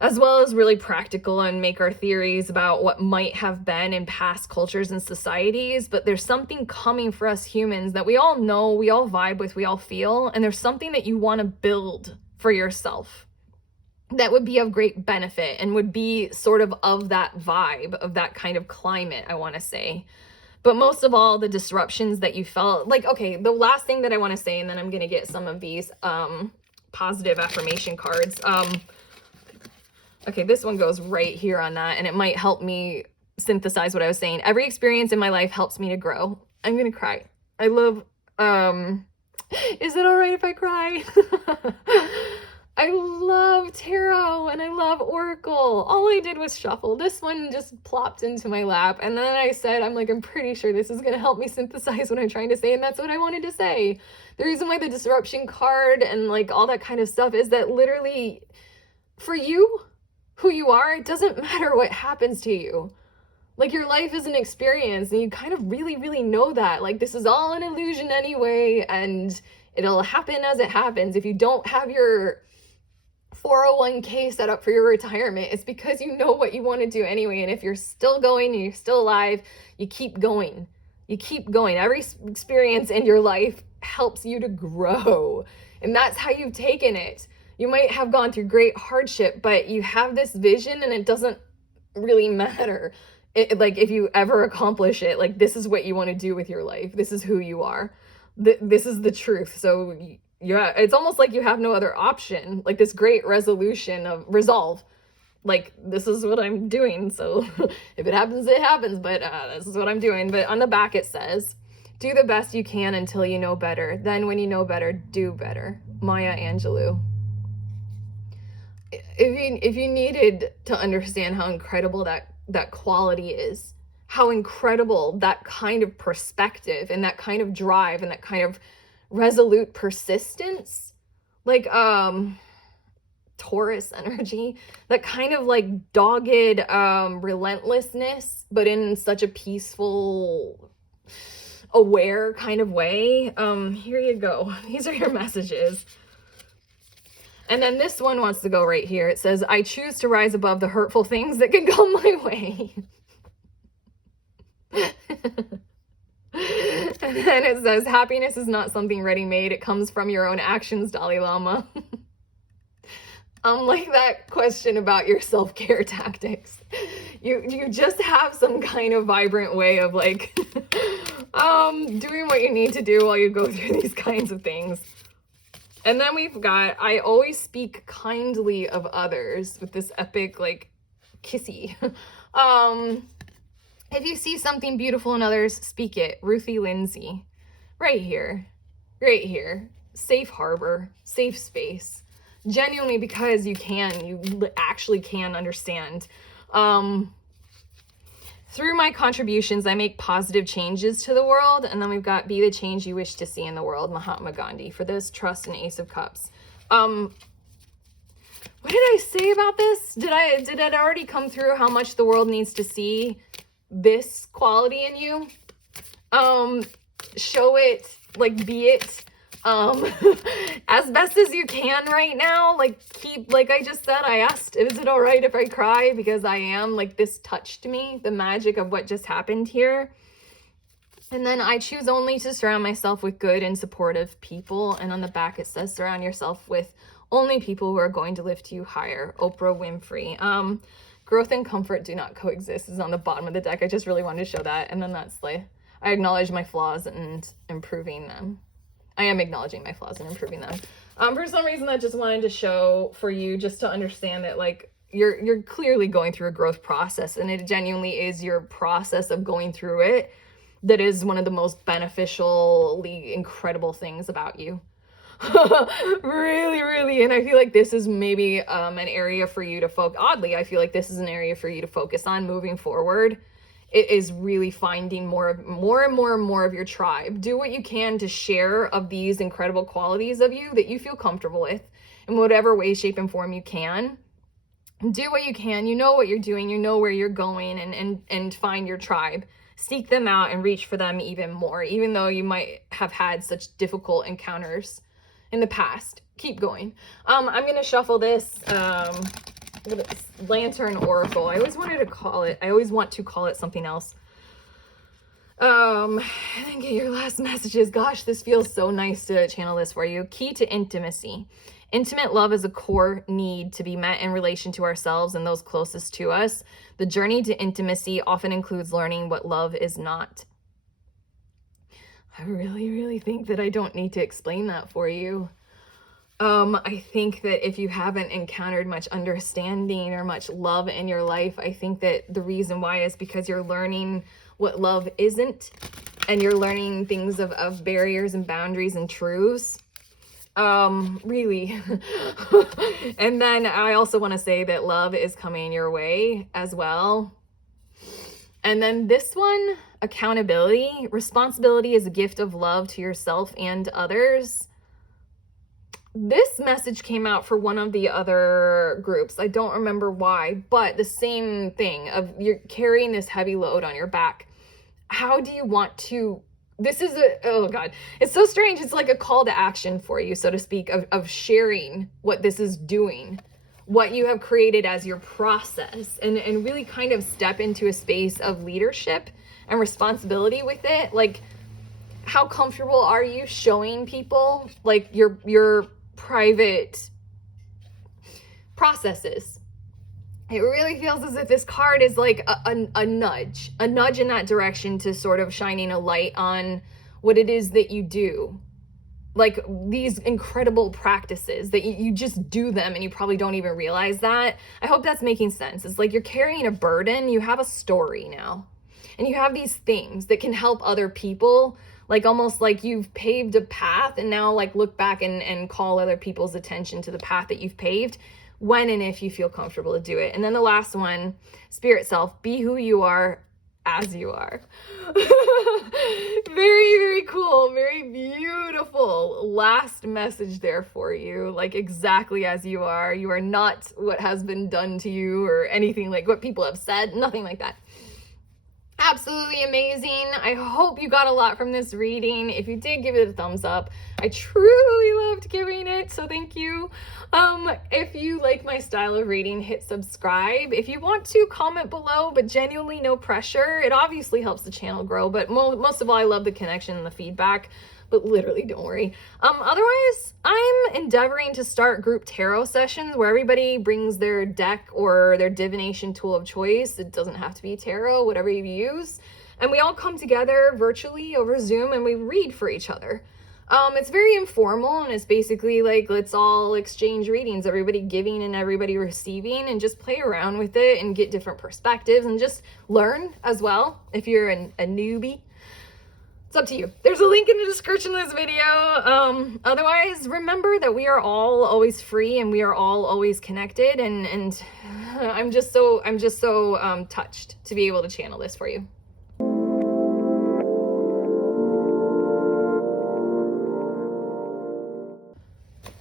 as well as really practical and make our theories about what might have been in past cultures and societies. But there's something coming for us humans that we all know, we all vibe with, we all feel, and there's something that you want to build for yourself that would be of great benefit and would be sort of that vibe, of that kind of climate, I want to say. But most of all, the disruptions that you felt, like, okay, the last thing that I want to say, and then I'm going to get some of these positive affirmation cards. Okay, this one goes right here on that, and it might help me synthesize what I was saying. Every experience in my life helps me to grow. I'm gonna cry. I love, is it all right if I cry? I love tarot and I love oracle. All I did was shuffle. This one just plopped into my lap, and then I said, I'm pretty sure this is gonna help me synthesize what I'm trying to say, and that's what I wanted to say. The reason why the disruption card and like all that kind of stuff is that literally, for you, who you are, it doesn't matter what happens to you. Like, your life is an experience, and you kind of really, really know that. Like, this is all an illusion anyway, and it'll happen as it happens. If you don't have your 401k set up for your retirement, it's because you know what you want to do anyway. And if you're still going and you're still alive, you keep going. You keep going. Every experience in your life helps you to grow. And that's how you've taken it. You might have gone through great hardship, but you have this vision, and it doesn't really matter. Like, if you ever accomplish it, like, this is what you want to do with your life. This is who you are. This is the truth. So yeah, it's almost like you have no other option. Like, this great resolution of resolve. Like, this is what I'm doing. So if it happens, it happens. But this is what I'm doing. But on the back it says, do the best you can until you know better. Then when you know better, do better. Maya Angelou. If you needed to understand how incredible that quality is, how incredible that kind of perspective and that kind of drive and that kind of resolute persistence, like Taurus energy, that kind of like dogged relentlessness, but in such a peaceful, aware kind of way. Here you go. These are your messages. And then this one wants to go right here. It says, I choose to rise above the hurtful things that can come my way. And then it says, happiness is not something ready-made. It comes from your own actions, Dalai Lama. Like that question about your self-care tactics. You just have some kind of vibrant way of like doing what you need to do while you go through these kinds of things. And then we've got, I always speak kindly of others with this epic, like, kissy. If you see something beautiful in others, speak it. Ruthie Lindsay. Right here. Right here. Safe harbor. Safe space. Genuinely, because you actually can understand. Through my contributions, I make positive changes to the world. And then we've got be the change you wish to see in the world, Mahatma Gandhi. For this, trust and Ace of Cups. What did I say about this? Did it already come through how much the world needs to see this quality in you? Show it, like, be it, as best as you can right now. Like, like I just said, I asked, is it all right if I cry? Because I am, like, this touched me, the magic of what just happened here. And then I choose only to surround myself with good and supportive people. And on the back, it says, surround yourself with only people who are going to lift you higher. Oprah Winfrey. Growth and comfort do not coexist is on the bottom of the deck. I just really wanted to show that. And then that's like, I acknowledge my flaws and improving them. I am acknowledging my flaws and improving them. For some reason, I just wanted to show for you, just to understand that, like, you're clearly going through a growth process, and it genuinely is your process of going through it that is one of the most beneficially incredible things about you. Really. And I feel like this is maybe an area for you to focus. Oddly, I feel like this is an area for you to focus on moving forward. It is really finding more of your tribe. Do what you can to share of these incredible qualities of you that you feel comfortable with in whatever way, shape, and form you can. Do what you can. You know what you're doing. You know where you're going, and find your tribe. Seek them out and reach for them even more, even though you might have had such difficult encounters in the past. Keep going. I'm going to shuffle this Lantern Oracle. I always want to call it something else. And then get your last messages. Gosh, this feels so nice to channel this for you. Key to intimacy. Intimate love is a core need to be met in relation to ourselves and those closest to us. The journey to intimacy often includes learning what love is not. I really think that I don't need to explain that for you. I think that if you haven't encountered much understanding or much love in your life, I think that the reason why is because you're learning what love isn't, and you're learning things of barriers and boundaries and truths. Really. And then I also want to say that love is coming your way as well. And then this one, accountability. Responsibility is a gift of love to yourself and others. This message came out for one of the other groups. I don't remember why, but the same thing of you're carrying this heavy load on your back. How do you want to, oh God, it's so strange. It's like a call to action for you, so to speak, of sharing what this is doing, what you have created as your process, and really kind of step into a space of leadership and responsibility with it. Like, how comfortable are you showing people, like, your private processes? It really feels as if this card is like a nudge in that direction to sort of shining a light on what it is that you do. Like these incredible practices that you just do them and you probably don't even realize that. I hope that's making sense. It's like you're carrying a burden. You have a story now, and you have these things that can help other people. Like almost like you've paved a path, and now like look back and call other people's attention to the path that you've paved when and if you feel comfortable to do it. And then the last one, spirit self, be who you are as you are. Very cool, very beautiful last message there for you. Like exactly as you are. You are not what has been done to you or anything like what people have said, nothing like that. Absolutely amazing. I hope you got a lot from this reading. If you did, give it a thumbs up. I truly loved giving it, so thank you. If you like my style of reading, hit subscribe. If you want to, comment below, but genuinely no pressure. It obviously helps the channel grow, but most of all, I love the connection and the feedback. But literally, don't worry. Otherwise, I'm endeavoring to start group tarot sessions where everybody brings their deck or their divination tool of choice. It doesn't have to be tarot, whatever you use. And we all come together virtually over Zoom and we read for each other. It's very informal, and it's basically like, let's all exchange readings, everybody giving and everybody receiving, and just play around with it and get different perspectives and just learn as well if you're a newbie. It's up to you. There's a link in the description of this video. Otherwise, remember that we are all always free and we are all always connected, and I'm just so touched to be able to channel this for you.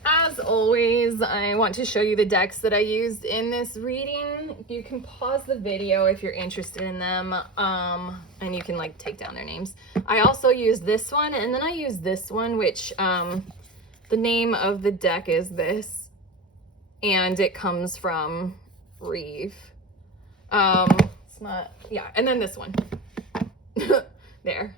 As always, I want to show you the decks that I used in this reading. You can pause the video if you're interested in them, and you can like take down their names. I also used this one, and then I used this one, which the name of the deck is this, and it comes from Reeve. It's not, yeah, and then this one. There.